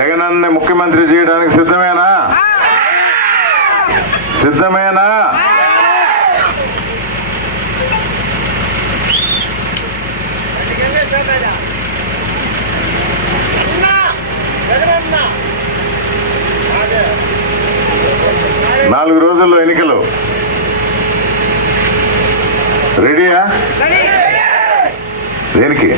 జగనన్న ముఖ్యమంత్రి చేయడానికి సిద్ధమేనా? సిద్ధమేనా? నాలుగు రోజుల్లో ఎన్నికలు రెడీయా? దేనికి?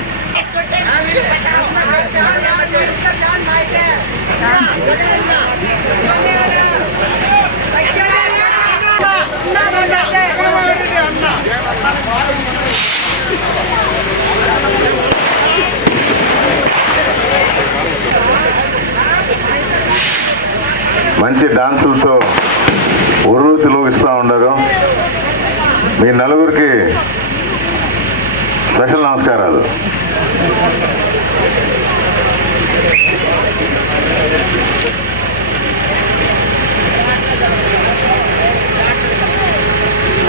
మంచి డాన్సులతో ఉర్రూతిలోగిస్తూ ఉండరు. మీ నలుగురికి స్పెషల్ నమస్కారాలు.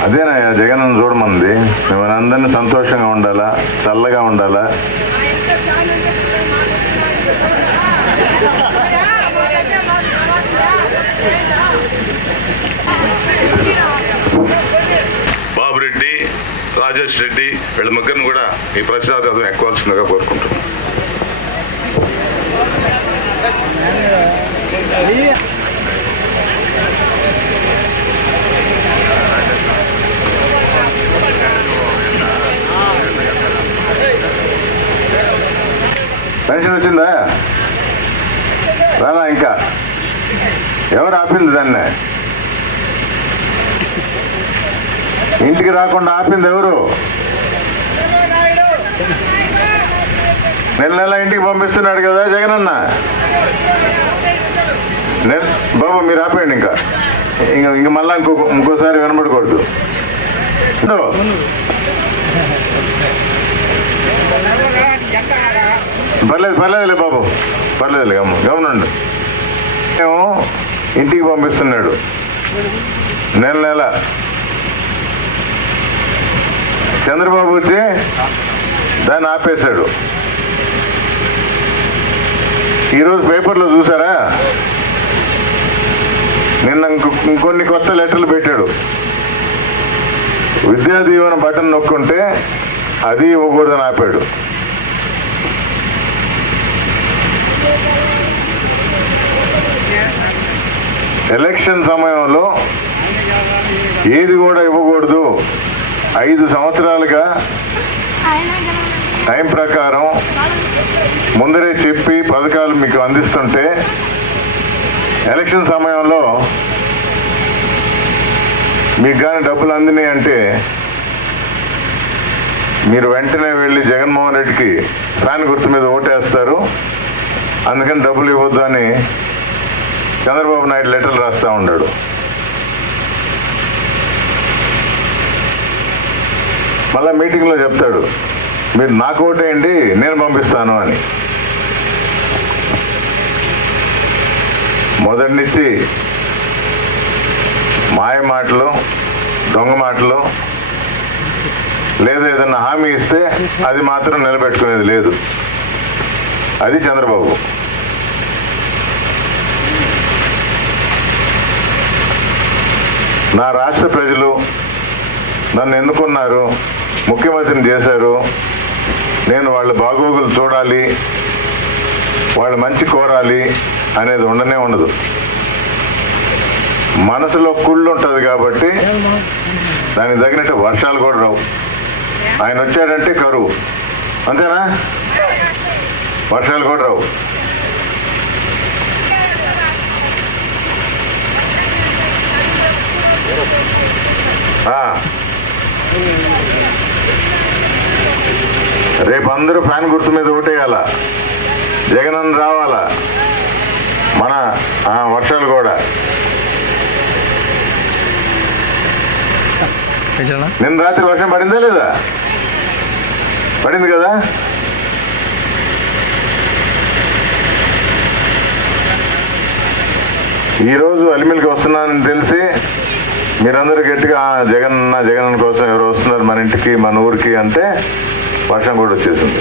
అదేనయ్యా జగన్ చూడమంది. మిమ్మల్ని అందరినీ సంతోషంగా ఉండాలా, చల్లగా ఉండాలా. బాబురెడ్డి, రాజేష్ రెడ్డి వీళ్ళ ముగ్గురిని కూడా ఈ ప్రచారం ఎక్కువాల్సిందిగా కోరుకుంటున్నాను. పెన్షన్ వచ్చిందా? రానా? ఇంకా ఎవరు ఆపింది దాన్ని? ఇంటికి రాకుండా ఆపింది ఎవరు? నెల నెల ఇంటికి పంపిస్తున్నాడు కదా జగనన్న. బాబు మీరు ఆపేయండి. ఇంకా ఇంక మళ్ళా ఇంకోసారి వినబడకూడదు. పర్లేదులే బాబు, పర్లేదులే. గమనండి. మేము ఇంటికి పంపిస్తున్నాడు నెల నెల. చంద్రబాబు వచ్చి దాన్ని ఆపేశాడు. ఈరోజు పేపర్లో చూసారా? నిన్న ఇంకొన్ని కొత్త లెటర్లు పెట్టాడు. విద్యా దీవెన బటన్ నొక్కుంటే అది ఇవ్వకూడదని ఆపాడు. ఎలక్షన్ సమయంలో ఏది కూడా ఇవ్వకూడదు. 5 సంవత్సరాలుగా టైం ప్రకారం ముందరే చెప్పి పథకాలు మీకు అందిస్తుంటే ఎలక్షన్ సమయంలో మీకు కానీ డబ్బులు అందినాయి అంటే మీరు వెంటనే వెళ్ళి జగన్మోహన్ రెడ్డికి ఫ్యాన్ గుర్తు మీద ఓటేస్తారు. అందుకని డబ్బులు ఇవ్వద్దు అని చంద్రబాబు నాయుడు లెటర్లు రాస్తూ ఉన్నాడు. మళ్ళా మీటింగ్లో చెప్తాడు, మీరు నాకు ఓటేయండి నేను పంపిస్తాను అని. మొదటి నుంచి మాయ మాటలు, దొంగ మాటలు, లేదా ఏదన్నా హామీ ఇస్తే అది మాత్రం నిలబెట్టుకునేది లేదు. అది చంద్రబాబు. నా రాష్ట్ర ప్రజలు నన్ను ఎన్నుకున్నారు, ముఖ్యమంత్రిని చేశారు. నేను వాళ్ళ బాగోగులు చూడాలి, వాళ్ళ మంచి కోరాలి అనేది ఉండనే ఉండదు. మనసులో కుళ్ళు ఉంటుంది కాబట్టి దానికి తగినట్టు వర్షాలు కూడా రావు. ఆయన వచ్చాడంటే కరువు, అంతేనా? వర్షాలు కూడా రావు. రేపు అందరూ ఫ్యాన్ గుర్తు మీద ఓటేయాల, జగన్ రావాలా, మన వర్షాలు కూడా. నిన్న రాత్రి వర్షం పడిందా లేదా? పడింది కదా. ఈరోజు అలిమిల్కి వస్తున్నానని తెలిసి మీరందరూ గట్టిగా జగన్ కోసం ఎవరు వస్తున్నారు మన ఇంటికి, మన ఊరికి అంటే వర్షం కూడా వచ్చేసింది.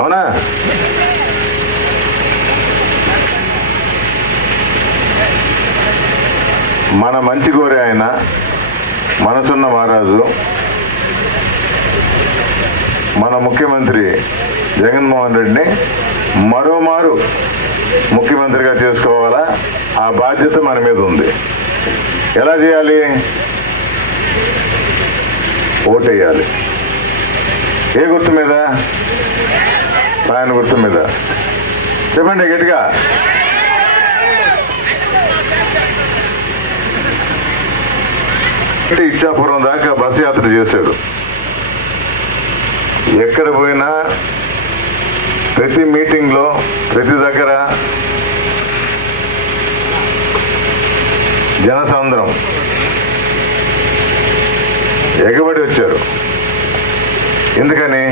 అవునా? మన మంచి కోరే ఆయన మనసున్న మహారాజు మన ముఖ్యమంత్రి జగన్మోహన్ రెడ్డిని మరోమారు ముఖ్యమంత్రిగా చేసుకోవాలా? ఆ బాధ్యత మన మీద ఉంది. ఎలా చేయాలి? ఓటేయాలి. ఏ గుర్తు మీద? ఫ్యాన్ గుర్తు మీద. చెప్పండి గట్టిగా. ఇచ్చాపురం దాకా బస్సు యాత్ర చేశాడు. ఎక్కడ పోయినా ప్రతి మీటింగ్లో ప్రతి దగ్గర జనసంద్రం ఎగబడి వచ్చారు. ఎందుకని?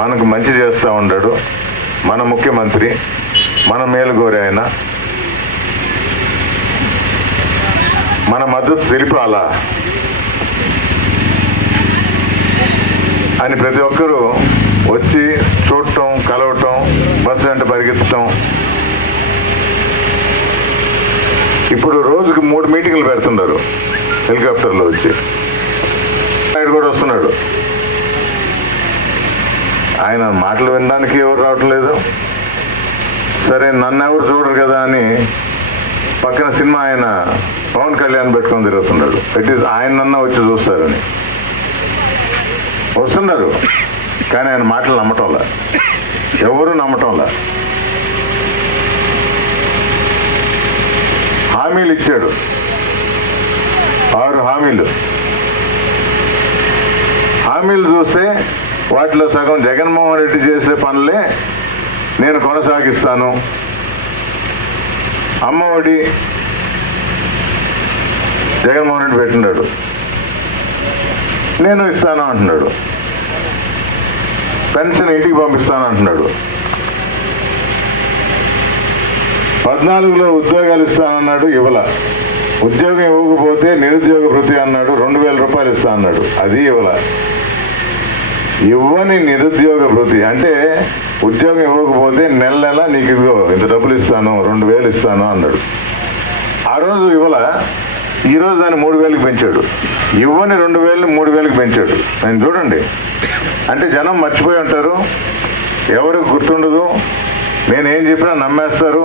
మనకు మంచి చేస్తూ ఉంటాడు మన ముఖ్యమంత్రి, మన మేలు కోరే ఆయన. మన మద్దతు తెలిపాలా అని ప్రతి ఒక్కరూ వచ్చి చూడటం, కలవటం, బస్సు వెంట పరిగెత్తటం. ఇప్పుడు రోజుకి 3 మీటింగ్లు పెడుతున్నారు హెలికాప్టర్లో వచ్చి. ఆయన కూడా వస్తున్నాడు. ఆయన మాటలు వినడానికి ఎవరు రావట్లేదు. సరే నన్ను ఎవరు చూడరు కదా అని పక్కన సినిమా ఆయన పవన్ కళ్యాణ్ పెట్టుకొని తిరుగుతున్నాడు. ఆయనన్నా వచ్చి చూస్తారని వస్తున్నారు. కానీ ఆయన మాటలు నమ్మటంలా, ఎవరు నమ్మటంలా. హామీలు ఇచ్చాడు, 6 హామీలు. హామీలు చూస్తే వాటిలో సగం జగన్మోహన్ రెడ్డి చేసే పనులే నేను కొనసాగిస్తాను. అమ్మఒడి జగన్మోహన్ రెడ్డి పెట్టినాడు, నేను ఇస్తాను అంటున్నాడు. పెన్షన్ ఇంటికి పంపిస్తాను అంటున్నాడు. 14లో ఉద్యోగాలు ఇస్తానన్నాడు, ఇవ్వల. ఉద్యోగం ఇవ్వకపోతే నిరుద్యోగ భృతి అన్నాడు, 2000 రూపాయలు ఇస్తా అన్నాడు, అది ఇవ్వల. ఇవ్వని నిరుద్యోగ భృతి అంటే ఉద్యోగం ఇవ్వకపోతే నెల నెల నీకు ఇదిగో ఇంత డబ్బులు ఇస్తాను, 2000 ఇస్తాను అన్నాడు. ఆ రోజు ఇవ్వల. ఈరోజు దాన్ని 3000కి పెంచాడు. ఇవ్వని 2000ని 3000కి పెంచాడు. నేను చూడండి, అంటే జనం మర్చిపోయి ఉంటారు, ఎవరికి గుర్తుండదు, నేనేం చెప్పినా నమ్మేస్తారు.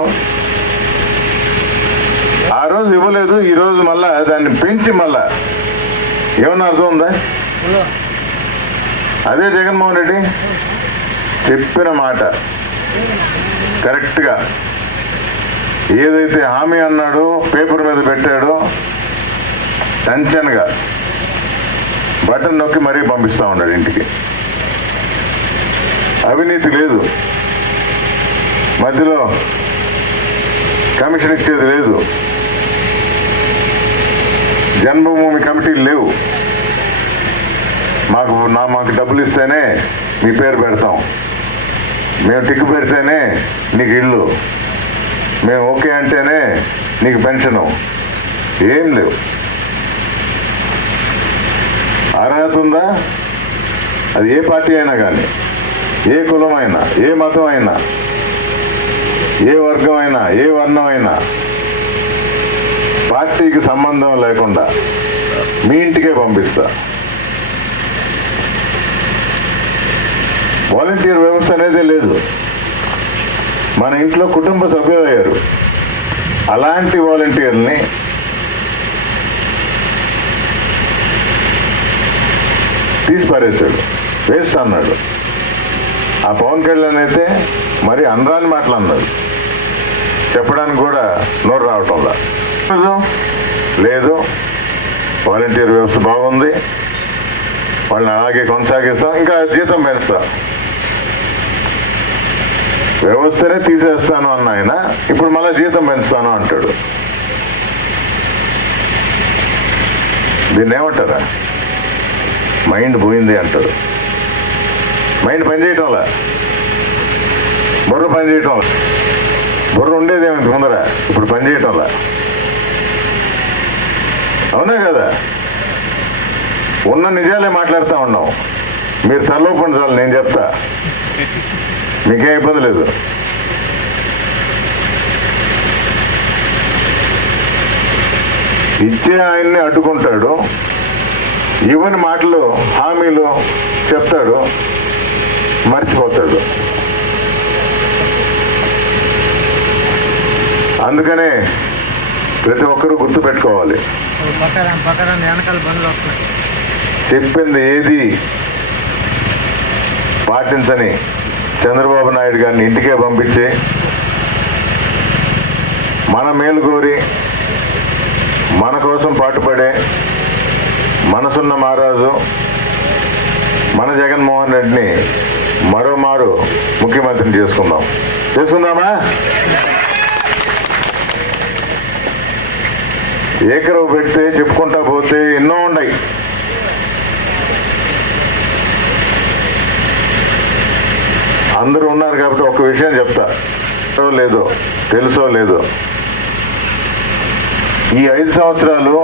ఆ రోజు ఇవ్వలేదు, ఈరోజు మళ్ళా దాన్ని పెంచి మళ్ళా ఏమన్నా అర్థం ఉందా? అదే జగన్మోహన్ రెడ్డి చెప్పిన మాట కరెక్ట్గా ఏదైతే హామీ అన్నాడో పేపర్ మీద పెట్టాడో టెన్షన్గా బటన్ నొక్కి మరీ పంపిస్తూ ఉన్నాడు ఇంటికి. అవినీతి లేదు, మధ్యలో కమిషన్ ఇచ్చేది లేదు, జన్మభూమి కమిటీలు లేవు. మాకు డబ్బులు ఇస్తేనే మీ పేరు పెడతాం, మేము టిక్కు పెడితేనే నీకు ఇల్లు, మేము ఓకే అంటేనే నీకు పెన్షను, ఏం లేవు. అర్హత ఉందా? అది ఏ పార్టీ అయినా కానీ, ఏ కులం అయినా, ఏ మతం అయినా, ఏ వర్గం అయినా, ఏ వర్ణం అయినా, పార్టీకి సంబంధం లేకుండా మీ ఇంటికే పంపిస్తా. వాలంటీర్ వ్యవస్థ అనేదే లేదు. మన ఇంట్లో కుటుంబ సభ్యులు అయ్యారు. అలాంటి వాలంటీర్ని తీసి పారేశాడు, వేస్ట్ అన్నాడు. ఆ పవన్ కళ్యాణ్ అయితే మరి అనరాని మాటలు అన్నాడు, చెప్పడానికి కూడా నోరు రావటంలా. లేదు, వాలంటీర్ వ్యవస్థ బాగుంది, వాళ్ళని అలాగే కొనసాగిస్తాం, ఇంకా జీతం పెంచుతా. వ్యవస్థనే తీసేస్తాను అన్న ఆయన ఇప్పుడు మళ్ళీ జీతం పెంచుతాను అంటాడు. దీన్ని ఏమంటారా? మైండ్ పోయింది అంటాడు. మైండ్ పనిచేయటంలా, బుర్ర పనిచేయటంలా. బుర్ర ఉండేదేమి ముందర, ఇప్పుడు పనిచేయటంలా. అవునా కదా? ఉన్న నిజాలే మాట్లాడుతూ ఉన్నాం. మీరు తలలోపండి చాలు, నేను చెప్తా, మీకేం ఇబ్బంది లేదు. ఇచ్చే ఆయన్ని అడ్డుకుంటాడు, ఇవ్వని మాటలు హామీలు చెప్తాడు, మర్చిపోతాడు. అందుకనే ప్రతి ఒక్కరూ గుర్తుపెట్టుకోవాలి, చెప్పింది ఏది పాటించని చంద్రబాబు నాయుడు గారిని ఇంటికే పంపించి మన మేలు కోరి మన కోసం పాటుపడే మనసున్న మహారాజు మన జగన్మోహన్ రెడ్డిని మరోమారు ముఖ్యమంత్రిని చేసుకుందామా? ఏకరవు పెడితే చెప్పుకుంటా పోతే ఎన్నో ఉన్నాయి. అందరూ ఉన్నారు కాబట్టి ఒక విషయం చెప్తా, లేదో తెలుసో లేదో, ఈ 5 సంవత్సరాలు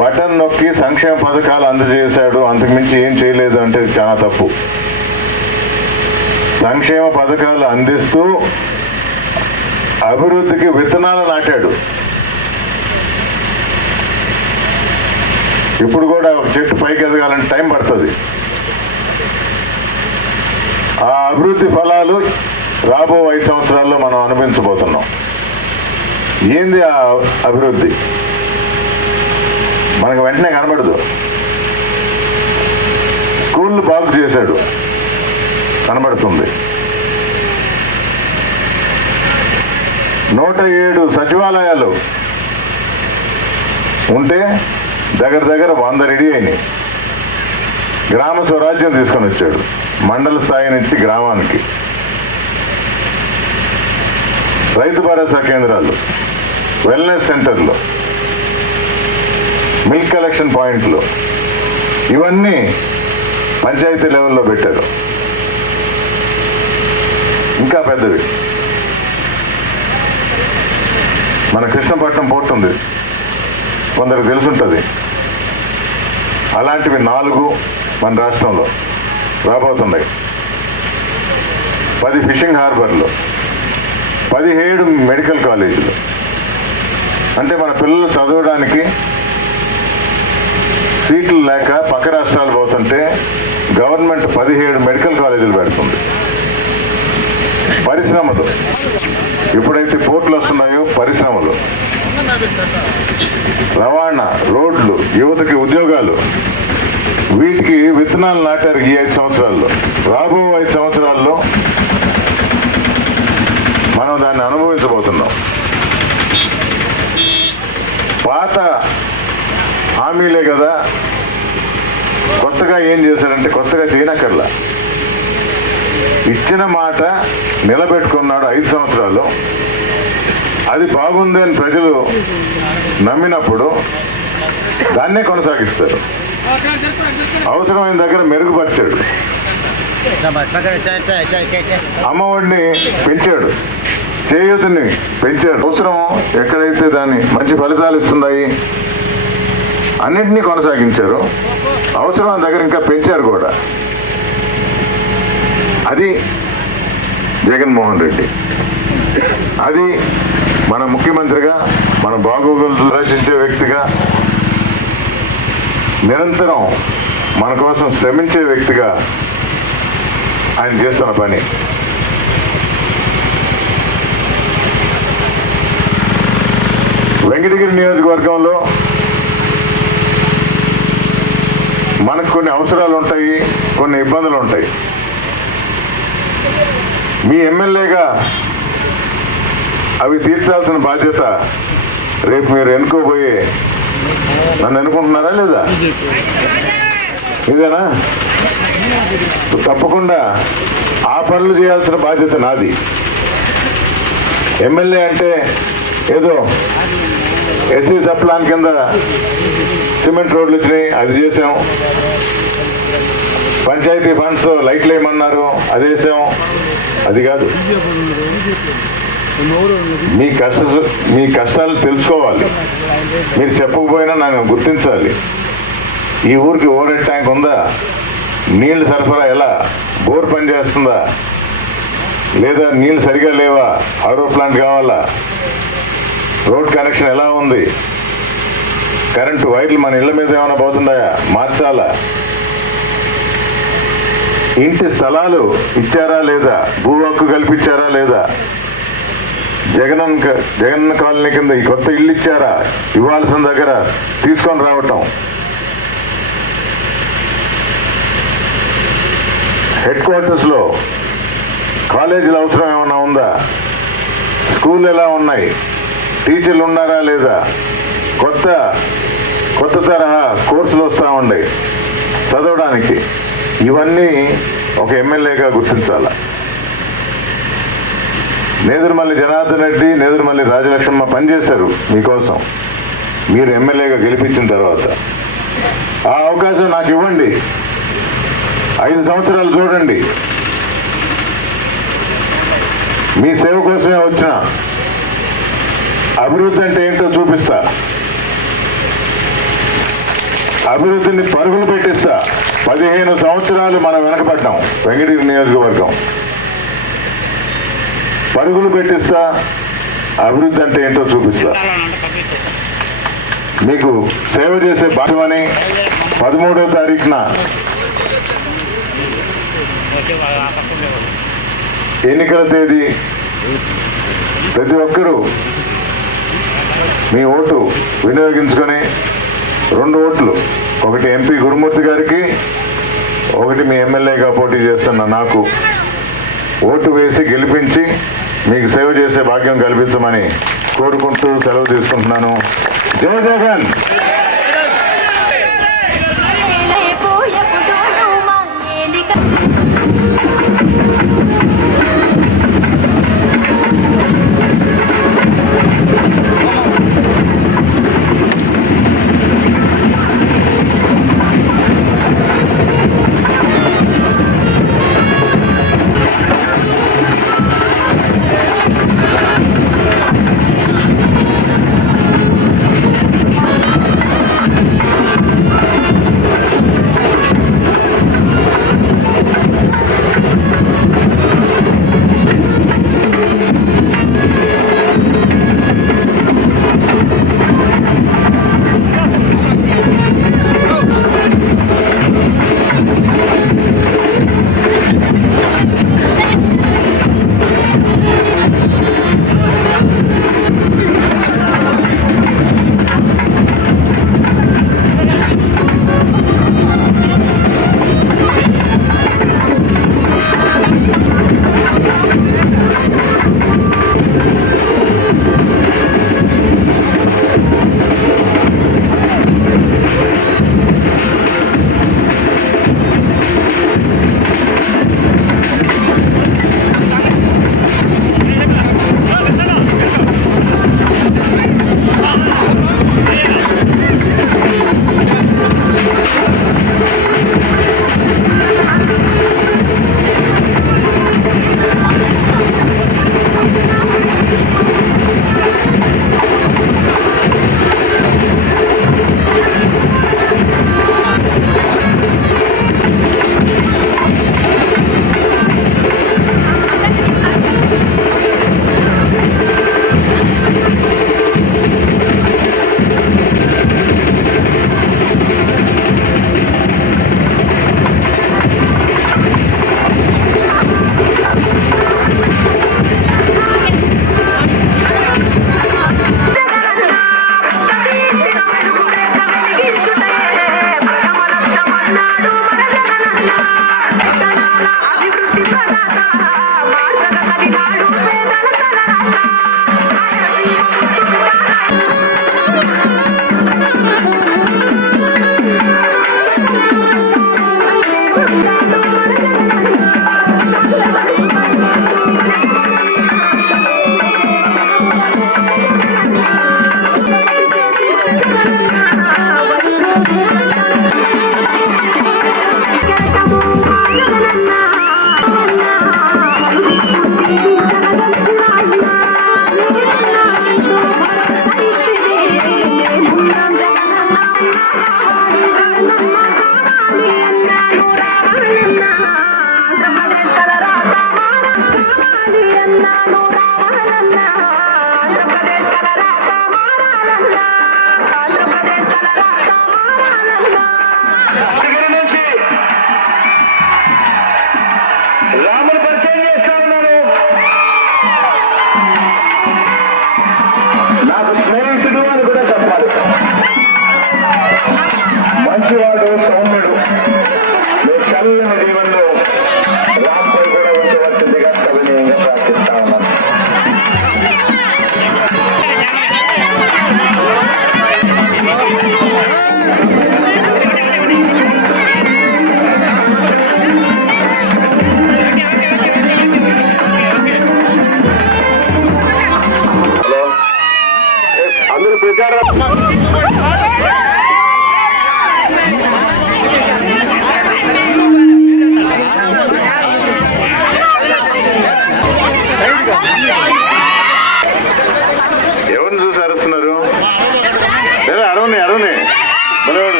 బటన్ నొక్కి సంక్షేమ పథకాలు అందజేశాడు, అంతకుమించి ఏం చేయలేదు అంటే చాలా తప్పు. సంక్షేమ పథకాలు అందిస్తూ అభివృద్ధికి విత్తనాలు నాటాడు. ఇప్పుడు కూడా ఒక చెట్టు పైకి ఎదగాలంటే టైం పడుతుంది. ఆ అభివృద్ధి ఫలాలు రాబో 5 సంవత్సరాల్లో మనం అనుభవించబోతున్నాం. ఏంది ఆ అభివృద్ధి? మనకు వెంటనే కనబడదు. స్కూళ్ళు బాగు చేశాడు, కనబడుతుంది. 107 సచివాలయాలు ఉంటే దగ్గర 100 రెడీ అయినాయి. గ్రామ స్వరాజ్యం తీసుకొని వచ్చాడు, మండల స్థాయి నుంచి గ్రామానికి. రైతు భరోసా కేంద్రాలు, వెల్నెస్ సెంటర్లు, మిల్క్ కలెక్షన్ పాయింట్లు, ఇవన్నీ పంచాయతీ లెవెల్లో పెట్టారు. ఇంకా పెద్దవి మన కృష్ణపట్నం పోర్ట్ ఉంది, కొందరికి తెలుసుంటుంది. అలాంటివి 4 మన రాష్ట్రంలో రాబోతున్నాయి. 10 ఫిషింగ్ హార్బర్లు, 17 మెడికల్ కాలేజీలు. అంటే మన పిల్లలు చదవడానికి సీట్లు లేక పక్క రాష్ట్రాలు పోతుంటే గవర్నమెంట్ 17 మెడికల్ కాలేజీలు పెడుతుంది. పరిశ్రమలు, ఎప్పుడైతే పోర్టులు వస్తున్నాయో పరిశ్రమలు, రవాణా, రోడ్లు, యువతకి ఉద్యోగాలు, వీటికి విత్తనాలు నాటారు ఈ 5 సంవత్సరాల్లో. రాబో 5 సంవత్సరాల్లో మనం దాన్ని అనుభవించబోతున్నాం. పాత హామీలే కదా, కొత్తగా ఏం చేశారంటే కొత్తగా చేయనక్కర్లా. ఇచ్చిన మాట నిలబెట్టుకున్నాడు 5 సంవత్సరాలు. అది బాగుంది అని ప్రజలు నమ్మినప్పుడు దాన్నే కొనసాగిస్తారు. అవసరమైన దగ్గర మెరుగుపరిచాడు. అమ్మఒడిని పెంచాడు, చేయూతని పెంచాడు. అవసరం ఎక్కడైతే దాన్ని మంచి ఫలితాలు ఇస్తున్నాయి అన్నింటినీ కొనసాగించారు. అవసరం దగ్గర ఇంకా పెంచారు కూడా. అది జగన్మోహన్ రెడ్డి. అది మన ముఖ్యమంత్రిగా, మన బాగోగులు రచించే వ్యక్తిగా, నిరంతరం మన కోసం శ్రమించే వ్యక్తిగా ఆయన చేస్తున్న పని. వెంకటగిరి నియోజకవర్గంలో మనకు కొన్ని అవసరాలు ఉంటాయి, కొన్ని ఇబ్బందులు ఉంటాయి. మీ ఎమ్మెల్యేగా అవి తీర్చాల్సిన బాధ్యత రేపు మీరు ఎన్నుకోబోయే నన్ను ఎన్నుకుంటున్నారా లేదా? ఇదేనా? తప్పకుండా ఆ పనులు చేయాల్సిన బాధ్యత నాది. ఎమ్మెల్యే అంటే ఏదో ఎస్సీ సప్లాన్ కింద సిమెంట్ రోడ్లు వచ్చినాయి, అది చేసాం. పంచాయతీ ఫండ్స్ లైట్లు వేయమన్నారు, అది వేసాం. అది కాదు. మీ కష్టాలు తెలుసుకోవాలి. మీరు చెప్పకపోయినా నన్ను గుర్తించాలి. ఈ ఊరికి ఓవర్ ట్యాంక్ ఉందా? నీళ్లు సరఫరా ఎలా? బోర్ పని చేస్తుందా? లేదా నీళ్ళు సరిగా లేవా? ఆరో ప్లాంట్ కావాలా? రోడ్ కనెక్షన్ ఎలా ఉంది, కరెంటు వైర్లు మన ఇళ్ల మీద ఏమైనా పోతున్నాయా, మార్చాలా, ఇంటి స్థలాలు ఇచ్చారా లేదా, భూ హక్కు కల్పించారా లేదా, జగన్ కాలనీ కింద ఈ కొత్త ఇల్లు ఇచ్చారా, ఇవ్వాల్సిన దగ్గర తీసుకొని రావటం, హెడ్ క్వార్టర్స్లో కాలేజీల అవసరం ఏమైనా ఉందా, స్కూల్ ఎలా ఉన్నాయి, టీచర్లు ఉన్నారా లేదా, కొత్త తరహా కోర్సులు వస్తూ ఉన్నాయి చదవడానికి, ఇవన్నీ ఒక ఎమ్మెల్యేగా గుర్తించాల. నేదురుమల్లి జనార్దన్ రెడ్డి, నేదురుమల్లి రాజలక్ష్మమ్మ పనిచేశారు మీకోసం. మీరు ఎమ్మెల్యేగా గెలిపించిన తర్వాత ఆ అవకాశం నాకు ఇవ్వండి, 5 సంవత్సరాలు చూడండి. మీ సేవ కోసమే వచ్చిన, అభివృద్ధి అంటే ఏంటో చూపిస్తా, అభివృద్ధిని పరుగులు పెట్టిస్తా. 15 సంవత్సరాలు మనం వెనకబడ్డాం వెంకటగిరి నియోజకవర్గం, పరుగులు పెట్టిస్తా, అభివృద్ధి అంటే ఏంటో చూపిస్తా. మీకు సేవ చేసే భాగమని 13వ తారీఖున ఎన్నికల తేదీ, ప్రతి ఒక్కరూ మీ ఓటు వినియోగించుకొని 2 ఓట్లు, ఒకటి ఎంపీ గురుమూర్తి గారికి, ఒకటి మీ ఎమ్మెల్యేగా పోటీ చేస్తున్న నాకు ఓటు వేసి గెలిపించి మీకు సేవ చేసే భాగ్యం కల్పించమని కోరుకుంటూ సెలవు తీసుకుంటున్నాను. జై జగన్.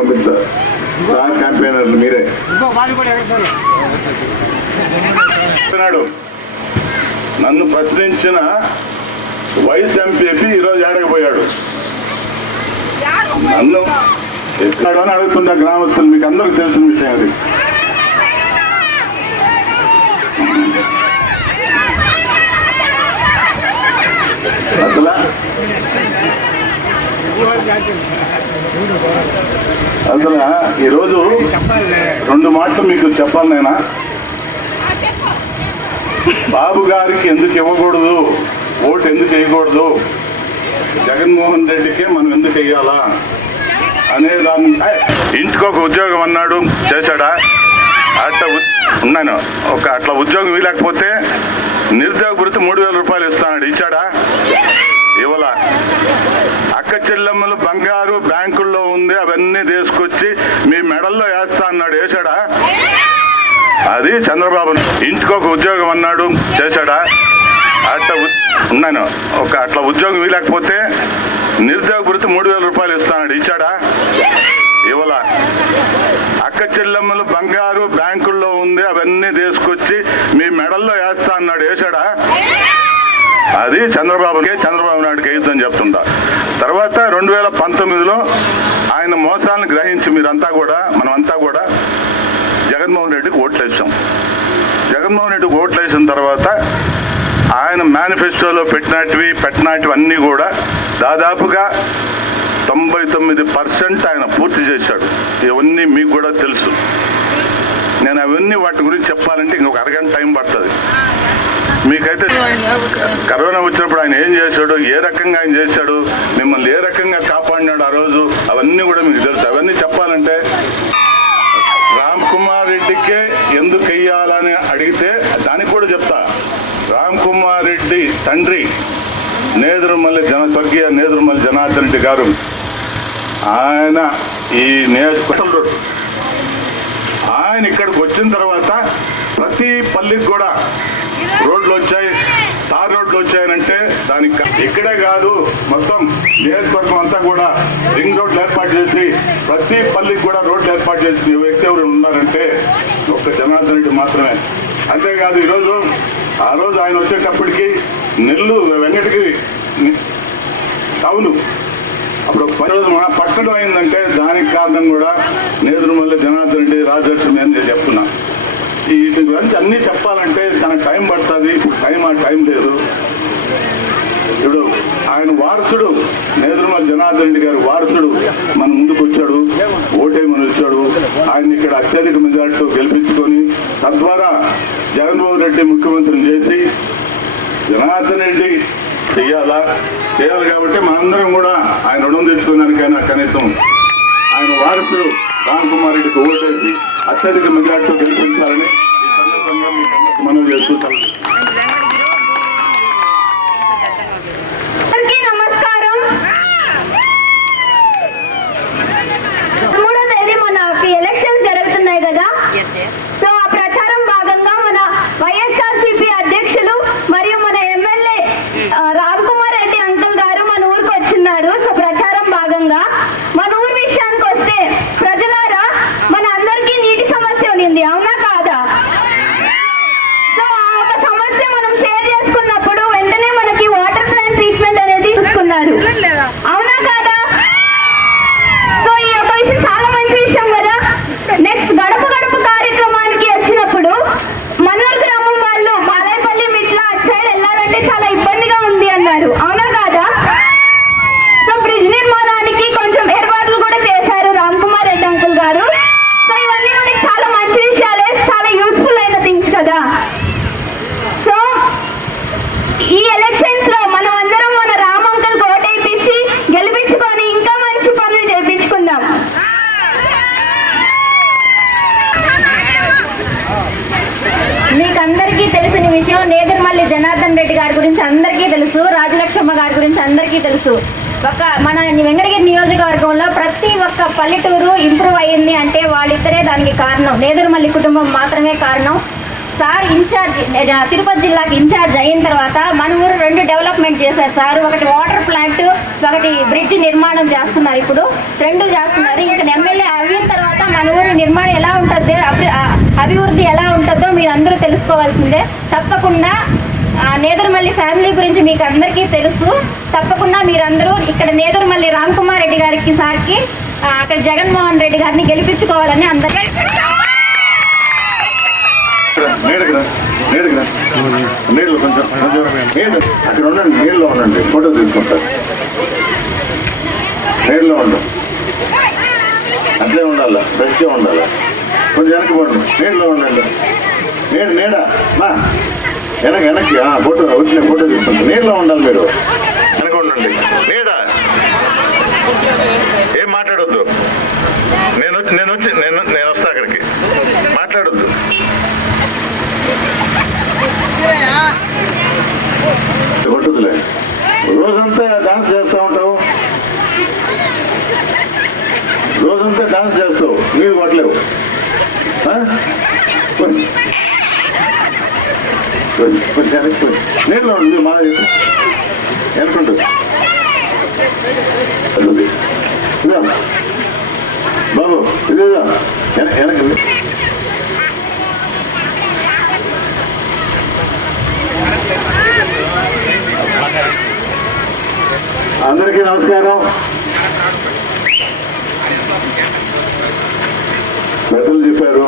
పంపిస్తారు. స్టార్ క్యాంపెయినర్లు మీరే. నన్ను ప్రశ్నించిన వైస్ ఎంపీ ఈరోజు ఏడకపోయాడు. నన్ను ఎక్కడని అడుగుతుంటా గ్రామస్తులు, మీకు అందరికి తెలిసిన విషయం అది. అసలు ఈరోజు 2 మాటలు మీకు చెప్పాలి. నేనా బాబు గారికి ఎందుకు ఇవ్వకూడదు, ఓటు ఎందుకు వేయకూడదు, జగన్మోహన్ రెడ్డికే మనం ఎందుకు వేయాలా అనే దాన్ని. ఇంటికి ఒక ఉద్యోగం అన్నాడు, చేశాడా? అట్లా ఉన్నాను అట్లా ఉద్యోగం ఇవ్వలేకపోతే నిరుద్యోగ వృత్తి 3000 రూపాయలు ఇస్తాడు, ఇచ్చాడా? ఇవ్వలా. అక్క చెల్లెమ్మలు బంగారు బ్యాంకుల్లో ఉంది, అవన్నీ తీసుకొచ్చి మీ మెడల్లో వేస్తా అన్నాడు, వేశాడా? అది చంద్రబాబు. ఇంటికి ఒక ఉద్యోగం అన్నాడు, చేశాడా? అట్లా ఉన్నాను అట్లా ఉద్యోగం ఇవ్వలేకపోతే నిరుద్యోగ వృత్తి 3000 రూపాయలు ఇస్తాడు, ఇచ్చాడా? ఇవ్వలా. అక్క చెల్లెమ్మలు బంగారు బ్యాంకుల్లో ఉంది, అవన్నీ తీసుకొచ్చి మీ మెడల్లో వేస్తా అన్నాడు, వేశాడా? అది చంద్రబాబు నాయుడుకి వేయొద్దని చెప్తుంటా. తర్వాత 2019లో ఆయన మోసాలను గ్రహించి మీరంతా కూడా, మనమంతా కూడా జగన్మోహన్ రెడ్డికి ఓట్లు వేసాం. జగన్మోహన్ రెడ్డికి ఓట్లు వేసిన తర్వాత ఆయన మేనిఫెస్టోలో పెట్టినటివి అన్నీ కూడా దాదాపుగా 99% ఆయన పూర్తి చేశాడు. ఇవన్నీ మీకు కూడా తెలుసు. నేను అవన్నీ వాటి గురించి చెప్పాలంటే ఇంకొక అరగంట టైం పడుతుంది. మీకైతే కరోనా వచ్చినప్పుడు ఆయన ఏం చేశాడు, ఏ రకంగా ఆయన చేశాడు, మిమ్మల్ని ఏ రకంగా కాపాడినాడు ఆ రోజు, అవన్నీ కూడా మీకు తెలుసు. అవన్నీ చెప్పాలంటే రామ్ కుమార్ రెడ్డికే ఎందుకు వెయ్యాలని అడిగితే దానికి కూడా చెప్తా. రామ్ కుమార్ రెడ్డి తండ్రి స్వర్గీయ నేదురుమల్లి జనార్దన్ రెడ్డి గారు, ఆయన ఈ నియోజకవర్గం ఆయన ఇక్కడికి వచ్చిన తర్వాత ప్రతి పల్లికి కూడా రోడ్లు వచ్చాయి, తార్ రోడ్లు వచ్చాయనంటే దానికి ఇక్కడే కాదు మొత్తం నియోజకవర్గం అంతా కూడా రింగ్ రోడ్లు ఏర్పాటు చేసి ప్రతి పల్లికి కూడా రోడ్లు ఏర్పాటు చేసి వ్యక్తి ఎవరు ఉన్నారంటే ఒక్క జనార్దన్ రెడ్డి మాత్రమే. అంతేకాదు ఈరోజు ఆ రోజు ఆయన వచ్చేటప్పటికి నెల్లూరు వెంకటగిరి టౌను అప్పుడు మన పట్టడం అయిందంటే దానికి కారణం కూడా నేదురుమల్లి జనార్దన్ రెడ్డి రాజర్షి నేను చెప్తున్నా. వీటి గురించి అన్నీ చెప్పాలంటే తనకు టైం పడుతుంది. ఇప్పుడు టైం లేదు. ఇప్పుడు ఆయన వారసుడు నేదురుమల్లి జనార్దన్ రెడ్డి గారు వారసుడు మన ముందుకు వచ్చాడు, ఓటేమని వచ్చాడు. ఆయన ఇక్కడ అత్యధిక మెజార్టీతో గెలిపించుకొని తద్వారా జగన్మోహన్ రెడ్డి ముఖ్యమంత్రిని చేసి జనార్దన్ రెడ్డి చేయాలి కాబట్టి మనందరం కూడా ఆయన రుణం తెచ్చుకోవడానికైనా కనీసం ఆయన వారసుడు రామ్ కుమార్ రెడ్డికి ఓటేసి అత్యధిక మెజార్టీతో గెలిపించాలని ఈ సందర్భంగా మీకు మనం చేస్తున్నాం. నమస్కారం. 3వ తేదీ మనకి ఎలక్షన్స్ జరుగుతున్నాయి కదా. సో ఆ ప్రచారం భాగంగా మన వైఎస్ఆర్సీపీ అధ్యక్షులు మరియు మన ఎమ్మెల్యే రామ్ కుమార్ రెడ్డి అంకుల్ గారు మన ఊరికి వచ్చిన్నారు. సో ప్రచారం భాగంగా మన ఊరి విషయానికి వస్తే, ప్రజలారా మన అందరికీ నీటి సమస్య ఉంది, అవునా కాదా? సో ఆ ఒక సమస్య మనం షేర్ చేసుకున్నప్పుడు వెంటనే మనకి వాటర్ ప్లాంట్ ట్రీట్మెంట్ అనేది చూసుకున్నారు, అవునా కాదా? సో ఈ యొక్క విషయం చాలా మంచి విషయం కదా. నెక్స్ట్ గడప గడప కార్యక్రమానికి వచ్చినప్పుడు మనూరు గ్రామం వాళ్ళు బాలాయపల్లి మిట్ల అటు సైడ్ వెళ్ళాలంటే చాలా ఇబ్బందిగా ఉంది అన్నారు, అవునా కాదా? సో బ్రిడ్జ్ నిర్మాణానికి కొంచెం ఏర్పాట్లు కూడా చేశారు రామ్ కుమార్ రెడ్డి అంకుల్ గారు. సో ఇవన్నీ మనకి చాలా మంచి విషయాలే, చాలా యూస్ఫుల్ అయిన థింగ్స్ కదా. సో ఈ ఎలక్షన్స్ లో మనం అందరం మన రామ్ అంకుల్ ఓటేపించి గెలిపించుకొని ఇంకా మంచి పనులు చేయించుకుందాం. మీకందరికీ తెలిసిన విషయం, నేదురుమల్లి జనార్దన్ రెడ్డి గారి గురించి అందరికీ తెలుసు, రాజలక్ష్మమ్మ గారి గురించి అందరికీ తెలుసు. మన వెంకటగిరి నియోజకవర్గంలో ప్రతి ఒక్క పల్లెటూరు ఇంప్రూవ్ అయ్యింది అంటే వాళ్ళిద్దరే దానికి కారణం, నేదురుమల్లి కుటుంబం మాత్రమే కారణం. సార్ ఇన్ఛార్జ్ తిరుపతి జిల్లాకి ఇన్ఛార్జ్ అయిన తర్వాత మన ఊరు 2 డెవలప్మెంట్ చేశారు సార్. ఒకటి వాటర్ ప్లాంట్, ఒకటి బ్రిడ్జ్ నిర్మాణం చేస్తున్నారు. ఇప్పుడు 2 చేస్తున్నారు. ఇంకా ఎమ్మెల్యే అయిన తర్వాత మన ఊరు నిర్మాణం ఎలా ఉంటుందో, అభివృద్ధి ఎలా ఉంటుందో మీరు అందరూ తెలుసుకోవాల్సిందే. తప్పకుండా నేదురుమల్లి ఫ్యామిలీ గురించి మీకు అందరికీ తెలుసు. తప్పకుండా మీరందరూ ఇక్కడ నేదురుమల్లి రామ్ కుమార్ రెడ్డి గారికి సార్కి అక్కడ జగన్మోహన్ రెడ్డి గారిని గెలిపించుకోవాలని అందరికీ. నీళ్ళు కొంచెం అక్కడ ఉండండి, నీళ్ళలో ఉండండి, ఫోటో తీసుకుంటారు. నీళ్ళలో ఉండండి, అట్లే ఉండాలా, ఫ్రెష్గా ఉండాలా. కొంచెం వెనక్కి పోండి, నీళ్ళలో ఉండండి. నీడా మా వెనక్కి ఫోటో వచ్చిన ఫోటో తీసుకుంటారు. నీళ్ళలో ఉండాలి, మీరు వెనక ఉండండి. నీడా ఏం మాట్లాడొద్దు. నేను వస్తా అక్కడికి. మాట్లాడొద్దు. కొట్టుదులే, రోజంతా డాన్స్ చేస్తూ ఉంటావు, రోజంతా డాన్స్ చేస్తావు, నీళ్ళు కొట్టలేవు. నీళ్ళు ఉంటుంది, మా వెనుకుంటుంది. బాబు ఇదేదా వెనకండి. అందరికీ నమస్కారం. పెద్దలు చెప్పారు,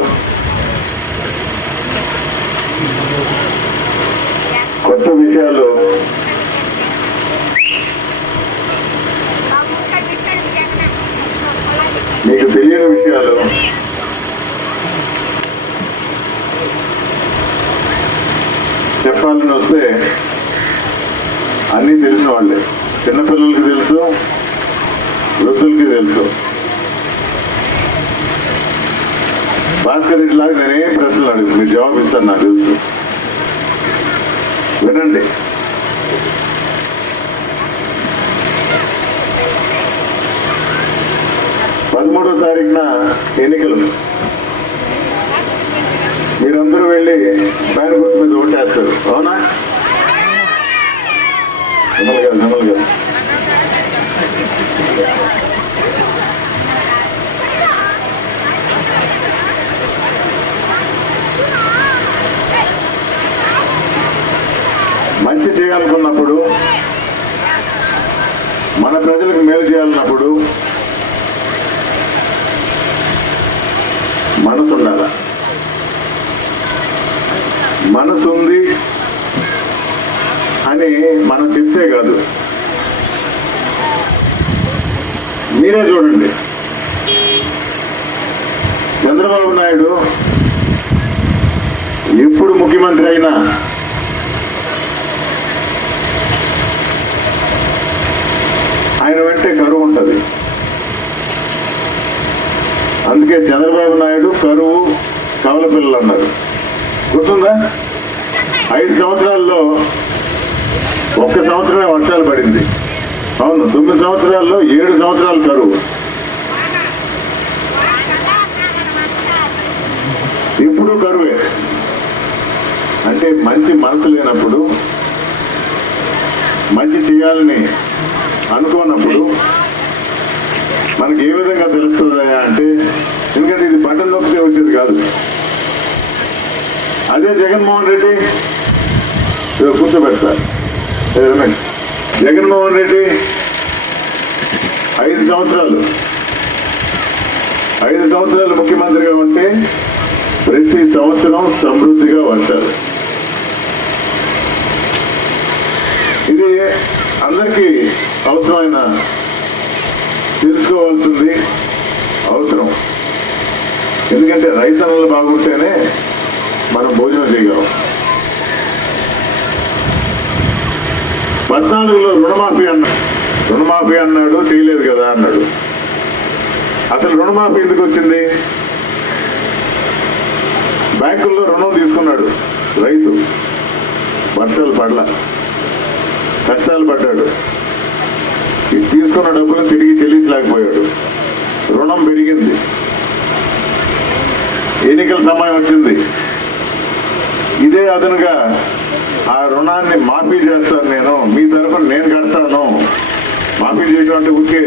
కొత్త విషయాలు మీకు తెలియని విషయాలు చెప్పాలని వస్తే అన్నీ తెలిసిన వాళ్ళే. చిన్నపిల్లలకి తెలుసు, వృద్ధులకి తెలుసు. భాస్కర్ రెడ్డి లాగా నేనేం ప్రశ్నలు అడుగుతాను, మీరు జవాబు ఇస్తాను, నాకు తెలుసు. వినండి. పదమూడో తారీఖున ఎన్నికలు. మీరందరూ వెళ్ళి ఫ్యాన్ గుర్తు మీద ఓటేస్తారు, అవునా? నెమలుగా మంచి చేయాలనుకున్నప్పుడు, మన ప్రజలకు మేలు చేయాలన్నప్పుడు మనసు ఉండాలి. మనసు ఉంది అని మనం చెప్తే కాదు. మీరే చూడండి, చంద్రబాబు నాయుడు ఎప్పుడు ముఖ్యమంత్రి అయినా ఆయన వెంటే కరువు ఉంటుంది. అందుకే చంద్రబాబు నాయుడు కరువు కవల పిల్లలు అన్నారు. గుర్తుందా? 5 సంవత్సరాల్లో 1 సంవత్సరమే వర్షాలు పడింది. అవును, 9 సంవత్సరాల్లో 7 సంవత్సరాలు కరువు. ఇప్పుడు కరువే. అంటే మంచి మనసు లేనప్పుడు, మంచి చేయాలని అనుకోనప్పుడు మనకి ఏ విధంగా తెలుస్తుందా అంటే, ఎందుకంటే ఇది బటన్ నొక్కితే వచ్చేది కాదు. అదే జగన్మోహన్ రెడ్డి కూర్చోబెడతారు. జగన్మోహన్ రెడ్డి 5 సంవత్సరాలు ముఖ్యమంత్రిగా ఉంటే ప్రతి సంవత్సరం సమృద్ధిగా వర్షాలు. ఇది అందరికీ అవసరమైన, తెలుసుకోవాల్సింది అవసరం. ఎందుకంటే రైతన్నలు బాగుంటేనే మనం భోజనం చేయగలం. 14లో రుణమాఫీ అన్నాడు, చేయలేదు కదా అన్నాడు. అసలు రుణమాఫీ ఎందుకు వచ్చింది? బ్యాంకుల్లో రుణం తీసుకున్నాడు రైతు, వర్షాలు పడలా, కష్టాలు పడ్డాడు. తీసుకున్న డబ్బులను తిరిగి చెల్లించలేకపోయాడు. రుణం పెరిగింది. ఎన్నికల సమయం వచ్చింది, ఇదే అదనుగా ఆ రుణాన్ని మాఫీ చేస్తాను, మీ తరఫున నేను కడతాను. మాఫీ చేయడం అంటే ఊరికే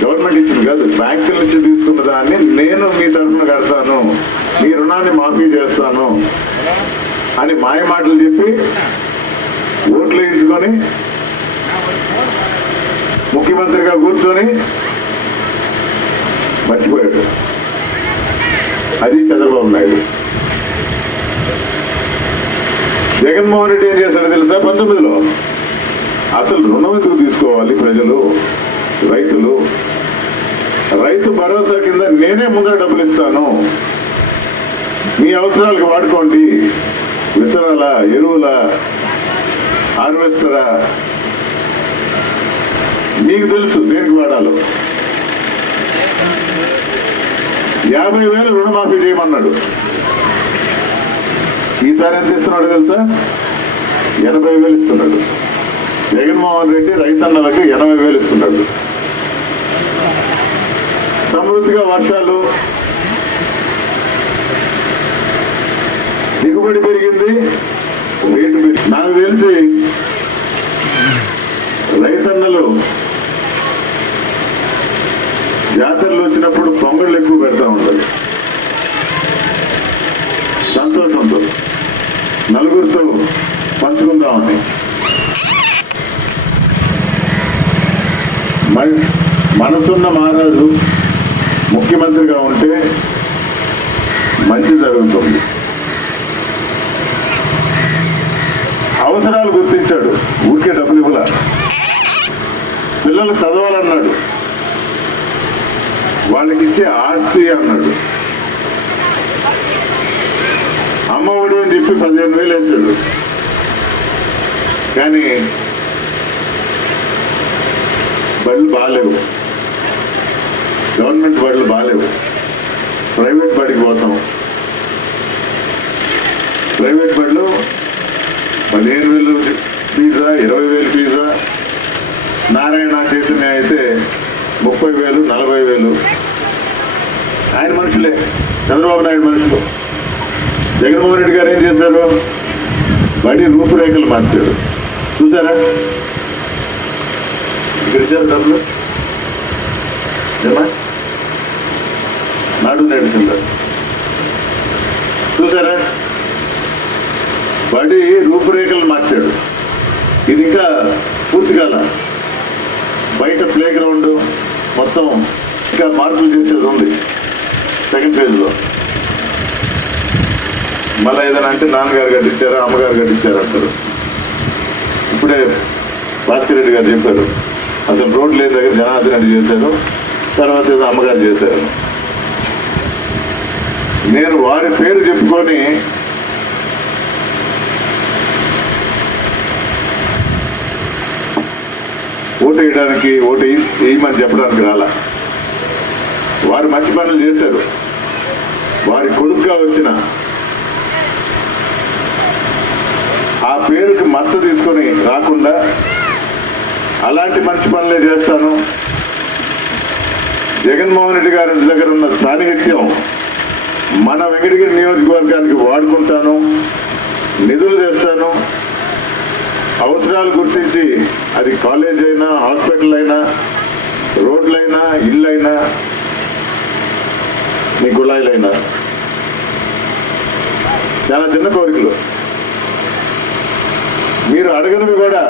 గవర్నమెంట్ ఇచ్చింది కాదు, బ్యాంకుల నుంచి తీసుకున్న దాన్ని నేను మీ తరఫున కడతాను, మీ రుణాన్ని మాఫీ చేస్తాను అని మాయ మాటలు చెప్పి ఓట్లు వేయించుకొని ముఖ్యమంత్రిగా కూర్చొని మర్చిపోయాడు. అది చంద్రబాబు నాయుడు. జగన్మోహన్ రెడ్డి ఏం చేశాడో తెలుసా? 19లో అసలు రుణం ఎందుకు తీసుకోవాలి ప్రజలు, రైతులు? రైతు భరోసా కింద నేనే ముందర డబ్బులు ఇస్తాను, మీ అవసరాలకు వాడుకోండి, విత్తనాల, ఎరువుల, హార్వెస్టరా, మీకు తెలుసు దేనికి వాడాలో. 50,000 రుణమాఫీ చేయమన్నాడు. ఈసారి ఎంత ఇస్తున్నాడు తెలుసా? 80,000 ఇస్తున్నాడు. జగన్మోహన్ రెడ్డి రైతన్నలకు 80,000 ఇస్తున్నాడు. సమృద్ధిగా వర్షాలు, దిగుబడి పెరిగింది, రేటు పెరిగింది. నాకు తెలిసి రైతన్నలు జాతరలు వచ్చినప్పుడు పొంగళ్ళు ఎక్కువ పెడతా ఉంటారు సంతోషంతో, నలుగురితో పంచుకుందామని. మనసున్న మహారాజు ముఖ్యమంత్రిగా ఉంటే మంచి జరుగుతుంది. అవసరాలు గుర్తించాడు, ఊరికే డబ్బులు ఇవ్వలా. పిల్లలు చదవాలన్నాడు, వాళ్ళకి ఇచ్చే ఆస్తి అన్నాడు. అమ్మ ఒడి అని చెప్పి 15,000 వేసాడు. కానీ బళ్ళు బాగాలేవు, గవర్నమెంట్ బళ్ళు బాగాలేవు. ప్రైవేట్ బడికి పోతాం, ప్రైవేట్ బళ్ళు 15,000 ఫీజా, 20,000 ఫీజా. నారాయణ చైతన్య అయితే 30,000, 40,000. ఆయన మనుషులే, చంద్రబాబు నాయుడు మనుషులు. జగన్మోహన్ రెడ్డి గారు ఏం చేశారు? బడి రూపురేఖలు మార్చారు. చూసారా? ఇక్కడ ఇచ్చారు డబ్బులు, నాడు నేడు కింద. చూసారా? బడి రూపురేఖలు మార్చాడు. ఇది ఇంకా పూర్తి కాల. బయట ప్లే గ్రౌండ్ మొత్తం ఇంకా మార్పులు చేసేది ఉంది సెకండ్ ఫేజ్లో. మళ్ళీ ఏదైనా అంటే నాన్నగారు కట్టించారా, అమ్మగారు కట్టించారు అంటారు. ఇప్పుడే భాస్కర్ రెడ్డి గారు చెప్పారు, అసలు రోడ్లు లేని దగ్గర జనార్దన్ రెడ్డి చేశారు, తర్వాత ఏదో అమ్మగారు చేశారు. నేను వారి పేరు చెప్పుకొని ఓటు వేయడానికి, ఓటు వేయమని చెప్పడానికి రాలా. వారు మంచి పనులు చేశారు. వారి కొడుకుగా వచ్చిన ఆ పేరుకి మద్దతు తీసుకొని రాకుండా అలాంటి మంచి పనులే చేస్తాను. జగన్మోహన్ రెడ్డి గారి దగ్గర ఉన్న సాన్నిహిత్యం మన వెంకటగిరి నియోజకవర్గానికి వాడుకుంటాను, నిధులు తెస్తాను. అవసరాలు గుర్తించి అది కాలేజ్ అయినా, హాస్పిటల్ అయినా, రోడ్లైనా, ఇళ్ళైనా, మీ గుళాయిలైనా. చాలా చిన్న కోరికలు. మీరు అడగనివి కూడా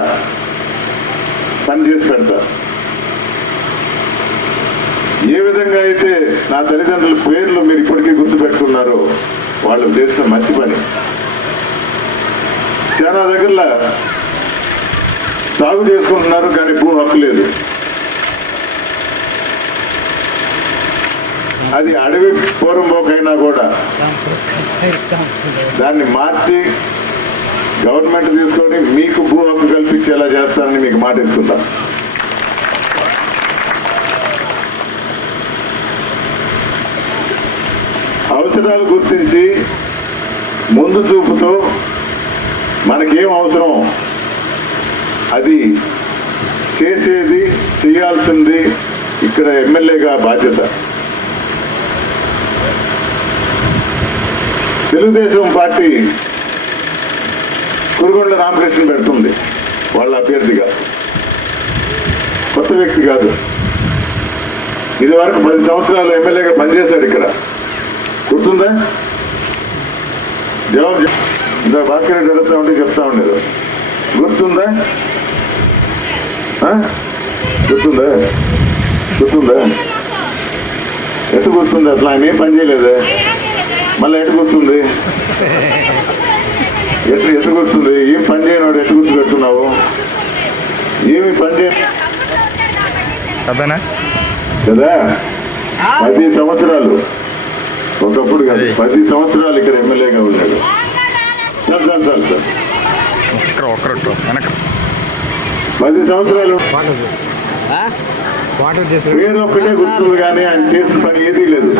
పని చేసి పెడతా. ఏ విధంగా అయితే నా తల్లిదండ్రుల పేర్లు మీరు ఇప్పటికీ గుర్తుపెట్టుకున్నారో వాళ్ళు చేసిన మంచి పని. చాలా దగ్గరలో సాగు చేసుకుంటున్నారు కానీ భూ హక్కు లేదు. అది అడవి పూర్వంపోకైనా కూడా దాన్ని మార్చి గవర్నమెంట్ తీసుకొని మీకు భూ హక్కు కల్పించేలా చేస్తానని మీకు మాట ఇస్తున్నా. అవసరాలు గుర్తించి ముందు చూపుతో మనకేం అవసరం అది చేసేది, చేయాల్సింది ఇక్కడ ఎమ్మెల్యేగా బాధ్యత. తెలుగుదేశం పార్టీ కురుగొండ రామకృష్ణ పెడుతుంది వాళ్ళ అభ్యర్థిగా. కొత్త వ్యక్తి కాదు, ఇది వరకు 10 సంవత్సరాలు ఎమ్మెల్యేగా పనిచేశాడు ఇక్కడ. గుర్తుందా? జవాబు ఇంత భాస్కర్ రెడ్డి అడుగుతా ఉంటే చెప్తా ఉండేది. గుర్తుందా? గుర్తుందా? గుర్తుందా? ఎటు గుర్తుంది? అసలు ఆయన ఏం పని చేయలేదే, మళ్ళీ ఎటు గుర్తుంది? ఎటు గుర్తుంది? ఏం పని చేయనివాడు ఎటు గుర్తు పెట్టుకున్నావు? ఏమి పని చేయ కదా 10 సంవత్సరాలు, ఒకప్పుడు కాదు 10 సంవత్సరాలు ఇక్కడ ఎమ్మెల్యేగా ఉన్నాడు. చాలు 10 సంవత్సరాలు పేరు ఒక్కటే గుర్తుంది, కానీ ఆయన చేసిన పని ఏదీ లేదు.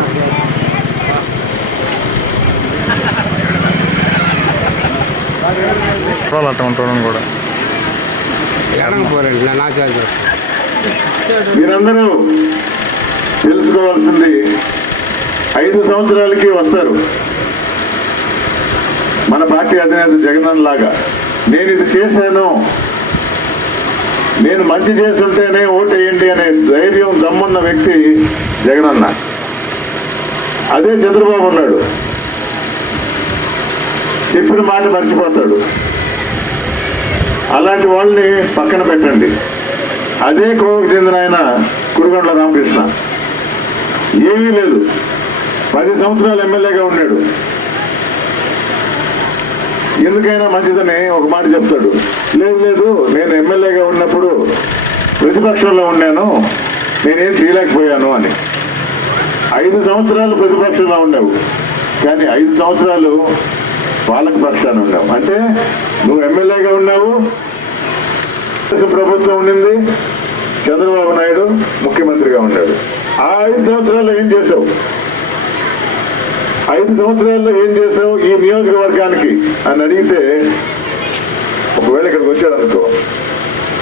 కూడా మీరందరూ తెలుసుకోవాల్సింది, 5 సంవత్సరాలకి వస్తారు మన పార్టీ అధినేత జగనన్న లాగా. నేను ఇది చేశాను, నేను మంచి చేస్తుంటేనే ఓటేయండి అనే ధైర్యం దమ్మున్న వ్యక్తి జగనన్న. అదే చంద్రబాబు ఉన్నాడు, చెప్పిన మాట మర్చిపోతాడు. అలాంటి వాళ్ళని పక్కన పెట్టండి. అదే కోవకు చెందిన ఆయన కురుగొండ రామకృష్ణ. ఏమీ లేదు, 10 సంవత్సరాలు ఎమ్మెల్యేగా ఉన్నాడు. ఎందుకైనా మంచిదని ఒక మాట చెప్తాడు. లేదు నేను ఎమ్మెల్యేగా ఉన్నప్పుడు ప్రతిపక్షంలో ఉన్నాను, నేనేం చేయలేకపోయాను అని. 5 సంవత్సరాలు ప్రతిపక్షంలో ఉన్నావు, కానీ 5 సంవత్సరాలు పాలక పక్షాన్ని ఉన్నావు. అంటే నువ్వు ఎమ్మెల్యేగా ఉన్నావు, ప్రభుత్వం ఉండింది, చంద్రబాబు నాయుడు ముఖ్యమంత్రిగా ఉన్నాడు. ఆ 5 సంవత్సరాల్లో ఏం చేసావు? 5 సంవత్సరాల్లో ఏం చేసావు ఈ నియోజకవర్గానికి అని అడిగితే, ఒకవేళ ఇక్కడికి వచ్చాడు అనుకో,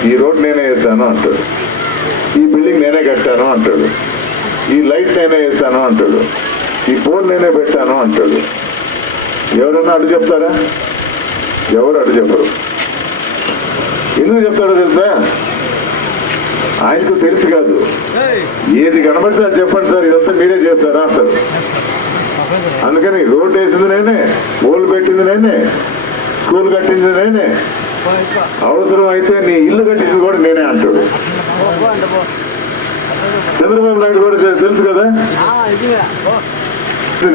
ఈ రోడ్ నేనే వేస్తాను అంటాడు, ఈ బిల్డింగ్ నేనే కట్టాను అంటాడు, ఈ లైట్ నేనే వేస్తాను అంటాడు, ఈ పోల్ నేనే పెట్టాను అంటాడు. ఎవరన్నా అడ్డు చెప్తారా? ఎవరు అడ్డు చెప్పరు. ఎందుకు చెప్తాడో తెలుసా? ఆయనకు తెలుసు కాదు, ఏది కనబడితే అది చెప్పండి సార్, ఇదంతా మీరే చేస్తారా అంటారు. అందుకని రోడ్డు వేసింది నేనే, పోల్ పెట్టింది నేనే, స్కూల్ కట్టింది నేనే, అవసరం అయితే నీ ఇల్లు కట్టింది కూడా నేనే అంటాడు. చంద్రబాబు నాయుడు కూడా తెలుసు కదా,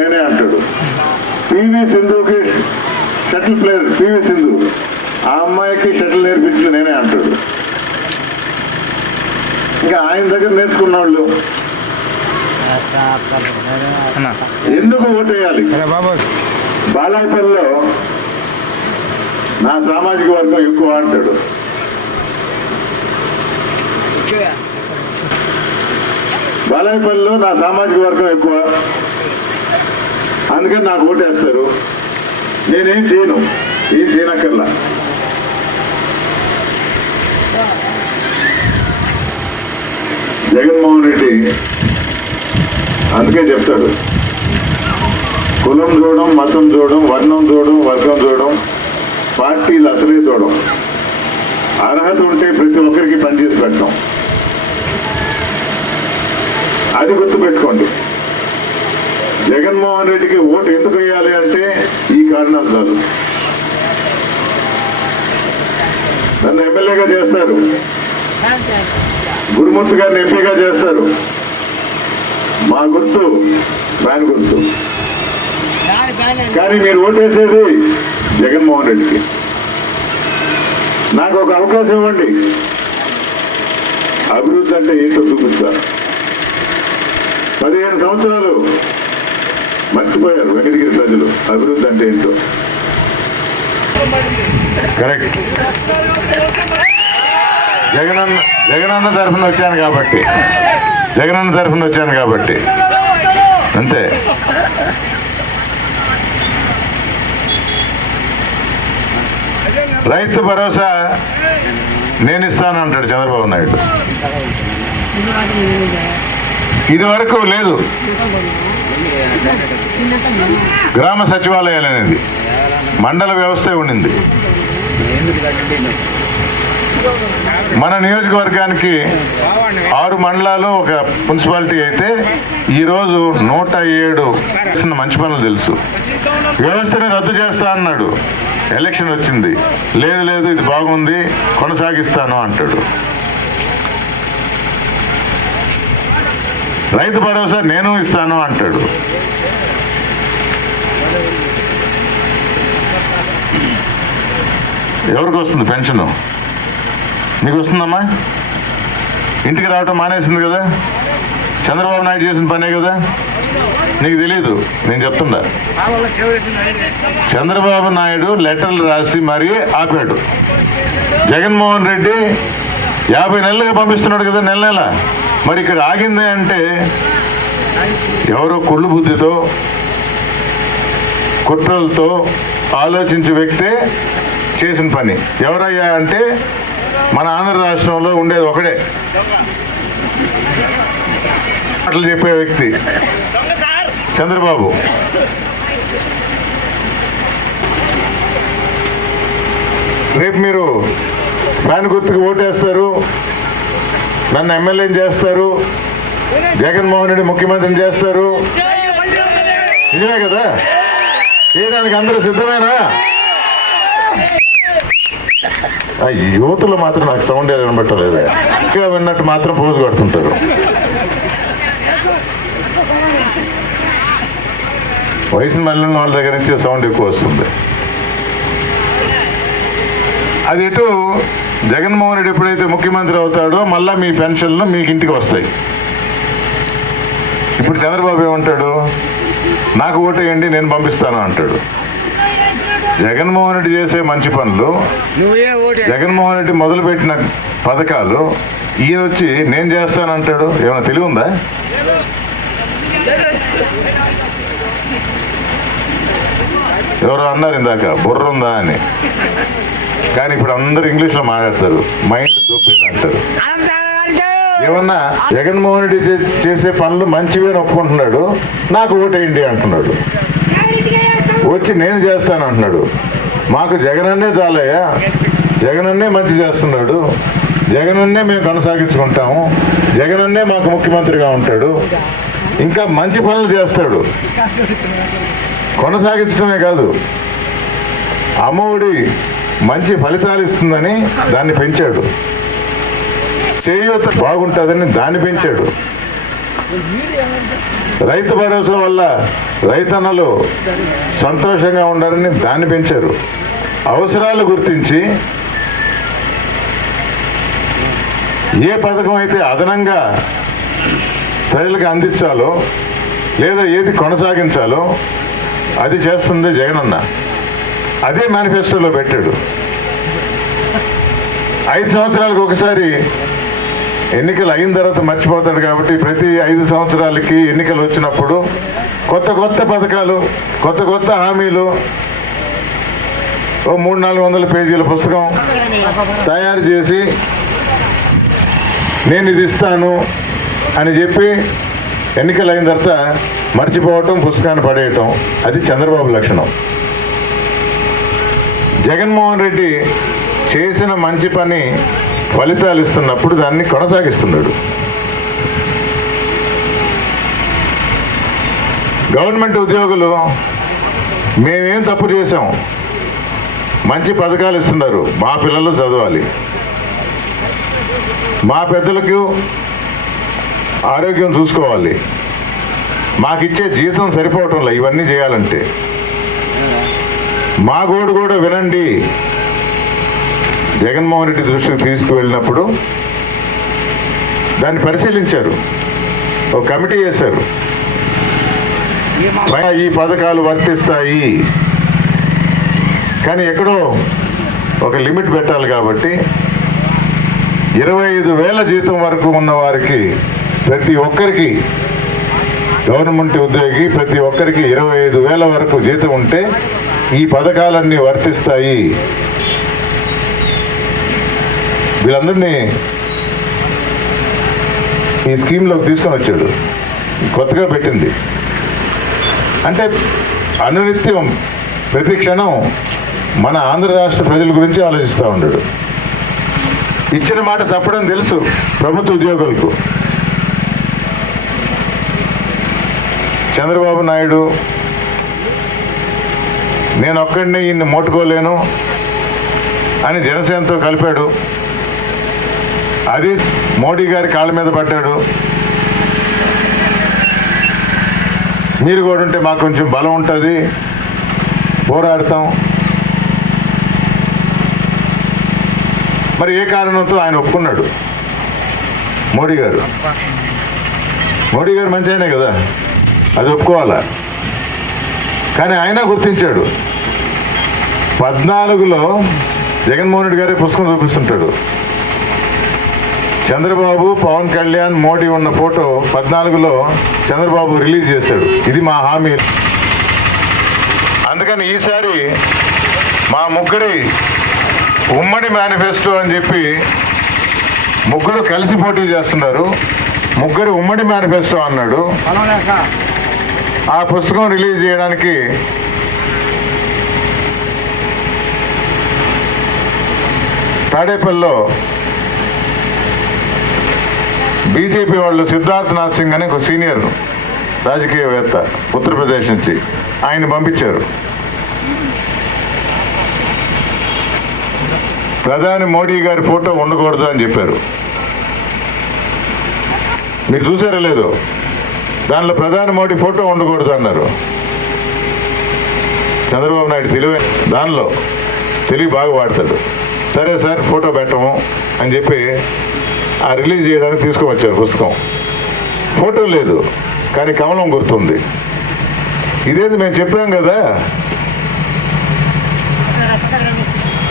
నేనే అంటాడు. పివి సింధుకి షటిల్ ప్లేయర్ పివి సింధు, ఆ అమ్మాయికి షటిల్ నేర్పించింది నేనే అంటాడు. ఇంకా ఆయన దగ్గర నేర్చుకున్న వాళ్ళు ఎందుకు ఓటేయాలి? బాలాపల్లిలో నా సామాజిక వర్గం ఎక్కువ అంటాడు. బాలాపల్లిలో నా సామాజిక వర్గం ఎక్కువ, అందుకని నాకు ఓటేస్తారు. నేనేం చేయను, ఏం చేయనక్కర్లా. జగన్మోహన్ రెడ్డి అందుకే చెప్తాడు, కులం చూడడం, మతం చూడడం, వర్ణం చూడడం, వర్గం చూడడం, పార్టీలు అసలే చూడడం. అర్హత ఉంటే ప్రతి ఒక్కరికి పనిచేసి పెట్టడం, అది గుర్తుపెట్టుకోండి. జగన్మోహన్ రెడ్డికి ఓటు ఎందుకు వేయాలి అంటే ఈ కారణాలు చాలు. నన్ను ఎమ్మెల్యేగా చేస్తారు, గురుమూర్తి గారిని ఎంపీగా చేస్తారు, మా గుర్తు ఫ్యాన్ గుర్తు. కానీ మీరు ఓటేసేది జగన్మోహన్ రెడ్డికి. నాకు ఒక అవకాశం ఇవ్వండి, అభివృద్ధి అంటే ఏంటో చూపిస్తా. 15 సంవత్సరాలు మర్చిపోయారు వెంకటగిరి ప్రజలు అభివృద్ధి అంటే ఏంటో. కరెక్ట్. జగనన్న తరఫున వచ్చాను కాబట్టి అంతే. రైతు భరోసా నేను ఇస్తాను అంటాడు చంద్రబాబు నాయుడు. ఇది వరకు లేదు. గ్రామ సచివాలయాలు అనేది మండల వ్యవస్థ ఉండింది. మన నియోజకవర్గానికి 6 మండలాలు ఒక మున్సిపాలిటీ అయితే ఈరోజు 107 మంచి పనులు తెలుసు. వ్యవస్థని రద్దు చేస్తా అన్నాడు, ఎలక్షన్ వచ్చింది, లేదు లేదు ఇది బాగుంది కొనసాగిస్తాను అంటాడు. రైతు భరోసా నేను ఇస్తాను అంటాడు. ఎవరికి వస్తుంది పెన్షను? నీకు వస్తుందమ్మా? ఇంటికి రావటం మానేసింది కదా, చంద్రబాబు నాయుడు చేసిన పనే కదా, నీకు తెలీదు. నేను చెప్తున్నా, చంద్రబాబు నాయుడు లెటర్లు రాసి మరీ ఆపాడు. జగన్మోహన్ రెడ్డి 50 నెలలుగా పంపిస్తున్నాడు కదా, నెల నెల. మరి ఇక్కడ ఆగింది అంటే ఎవరో కుళ్ళు బుద్ధితో కుట్రలతో ఆలోచించే వ్యక్తే చేసిన పని. ఎవరయ్యా అంటే మన ఆంధ్ర రాష్ట్రంలో ఉండేది ఒకడే, అట్లా చెప్పే వ్యక్తి చంద్రబాబు. రేపు మీరు ఫ్యాన్ గుర్తుకు ఓటేస్తారు, నన్ను ఎమ్మెల్యేని చేస్తారు, జగన్మోహన్ రెడ్డి ముఖ్యమంత్రిని చేస్తారు. నిజమే కదా? చేయడానికి అందరూ సిద్ధమేనా? ఈ యువతలో మాత్రం నాకు సౌండ్ వినబట్టలేదు, ఇంకా విన్నట్టు మాత్రం పోజు కొడుతుంటారు. వయసు మళ్ళీ వాళ్ళ దగ్గర నుంచి సౌండ్ ఎక్కువ వస్తుంది. అది ఎటు జగన్మోహన్ రెడ్డి ఎప్పుడైతే ముఖ్యమంత్రి అవుతాడో మళ్ళీ మీ పెన్షన్లు మీకు ఇంటికి వస్తాయి. ఇప్పుడు చంద్రబాబు ఏమంటాడు? నాకు ఓటేయండి నేను పంపిస్తాను అంటాడు. జగన్మోహన్ రెడ్డి చేసే మంచి పనులు, జగన్మోహన్ రెడ్డి మొదలుపెట్టిన పథకాలు ఈయన వచ్చి నేను చేస్తానంటాడు. ఏమైనా తెలివి ఉందా? ఎవరో అన్నారు ఇందాక బుర్ర ఉందా అని, కానీ ఇప్పుడు అందరూ ఇంగ్లీష్లో మాట్లాడతారు, మైండ్ దొబ్బింది అంటారు. ఏమన్నా జగన్మోహన్ రెడ్డి చేసే పనులు మంచివి అని ఒప్పుకుంటున్నాడు, నాకు ఓటేయండి అంటున్నాడు. వచ్చి నేను చేస్తాను అంటున్నాడు. మాకు జగనన్నే చాలయ్యా, జగనన్నే మంచి చేస్తున్నాడు, జగనన్నే మేము కొనసాగించుకుంటాము, జగనన్నే మాకు ముఖ్యమంత్రిగా ఉంటాడు, ఇంకా మంచి పనులు చేస్తాడు. కొనసాగించడమే కాదు, అమ్మఒడి మంచి ఫలితాలు ఇస్తుందని దాన్ని పెంచాడు, చేయూత బాగుంటుందని దాన్ని పెంచాడు, రైతు భరోసా వల్ల రైతన్నలు సంతోషంగా ఉండాలని దాన్ని పెంచారు. అవసరాలు గుర్తించి ఏ పథకం అయితే అదనంగా ప్రజలకు అందించాలో లేదా ఏది కొనసాగించాలో అది చేస్తుంది జగనన్న. అదే మేనిఫెస్టోలో పెట్టాడు. 5 సంవత్సరాలకు ఒకసారి ఎన్నికలు అయిన తర్వాత మర్చిపోతాడు కాబట్టి ప్రతి 5 సంవత్సరాలకి ఎన్నికలు వచ్చినప్పుడు కొత్త కొత్త పథకాలు, కొత్త కొత్త హామీలు, ఓ 300-400 పేజీల పుస్తకం తయారు చేసి నేను ఇది ఇస్తాను అని చెప్పి ఎన్నికలు అయిన తర్వాత మర్చిపోవటం, పుస్తకాన్ని పడేయటం, అది చంద్రబాబు లక్షణం. జగన్మోహన్ రెడ్డి చేసిన మంచి పని ఫలితాలు ఇస్తున్నప్పుడు దాన్ని కొనసాగిస్తున్నాడు. గవర్నమెంట్ ఉద్యోగులు మేమేం తప్పు చేసాం, మంచి పథకాలు ఇస్తున్నారు, మా పిల్లలు చదవాలి, మా పెద్దలకు ఆరోగ్యం చూసుకోవాలి, మాకిచ్చే జీతం సరిపోవటంలో ఇవన్నీ చేయాలంటే మా గోడు కూడా వినండి. జగన్మోహన్ రెడ్డి దృష్టికి తీసుకువెళ్ళినప్పుడు దాన్ని పరిశీలించారు, ఒక కమిటీ చేశారు, ఈ పథకాలు వర్తిస్తాయి కానీ ఎక్కడో ఒక లిమిట్ పెట్టాలి కాబట్టి 25,000 జీతం వరకు ఉన్న వారికి ప్రతి ఒక్కరికి, గవర్నమెంట్ ఉద్యోగి ప్రతి ఒక్కరికి 25,000 వరకు జీతం ఉంటే ఈ పథకాలన్నీ వర్తిస్తాయి. వీళ్ళందరినీ ఈ స్కీమ్లోకి తీసుకొని వచ్చాడు, కొత్తగా పెట్టింది. అంటే అనునిత్యం ప్రతి క్షణం మన ఆంధ్ర రాష్ట్ర ప్రజల గురించి ఆలోచిస్తూ ఉన్నాడు. ఇచ్చిన మాట తప్పడం తెలుసు ప్రభుత్వ ఉద్యోగులకు. చంద్రబాబు నాయుడు నేను ఒక్కడిని ఈయన్ని మోటుకోలేను అని జనసేనతో కలిపాడు. అది మోడీ గారి కాళ్ళ మీద పడ్డాడు. మీరు కూడా ఉంటే మాకు కొంచెం బలం ఉంటుంది, పోరాడతాం. మరి ఏ కారణంతో ఆయన ఒప్పుకున్నాడు? మోడీ గారు మంచి ఆయనే కదా, అది ఒప్పుకోవాలా. కానీ ఆయన గుర్తించాడు. 14లో జగన్మోహన్ రెడ్డి గారే పుస్తకం చూపిస్తుంటాడు. చంద్రబాబు, పవన్ కళ్యాణ్, మోడీ ఉన్న ఫోటో 14లో చంద్రబాబు రిలీజ్ చేశాడు. ఇది మా హామీ. అందుకని ఈసారి మా ముగ్గురి ఉమ్మడి మేనిఫెస్టో అని చెప్పి ముగ్గురు కలిసి పోటీ చేస్తున్నారు. ముగ్గురు ఉమ్మడి మేనిఫెస్టో అన్నాడు. ఆ పుస్తకం రిలీజ్ చేయడానికి తాడేపల్లిలో బీజేపీ వాళ్ళు సిద్ధార్థనాథ్ సింగ్ అనే ఒక సీనియర్ రాజకీయవేత్త ఉత్తరప్రదేశ్ నుంచి ఆయన పంపించారు. ప్రధాని మోడీ గారి ఫోటో ఉండకూడదు అని చెప్పారు. మీరు చూసారా లేదు? దానిలో ప్రధాని మోడీ ఫోటో ఉండకూడదు అన్నారు. చంద్రబాబు నాయుడు తెలివే, దానిలో తెలివి బాగా వాడతాడు. సరే సార్ ఫోటో పెట్టము అని చెప్పి ఆ రిలీజ్ చేయడానికి తీసుకువచ్చారు పుస్తకం. ఫోటో లేదు కానీ కమలం గుర్తుంది. ఇదేది మేము చెప్పాం కదా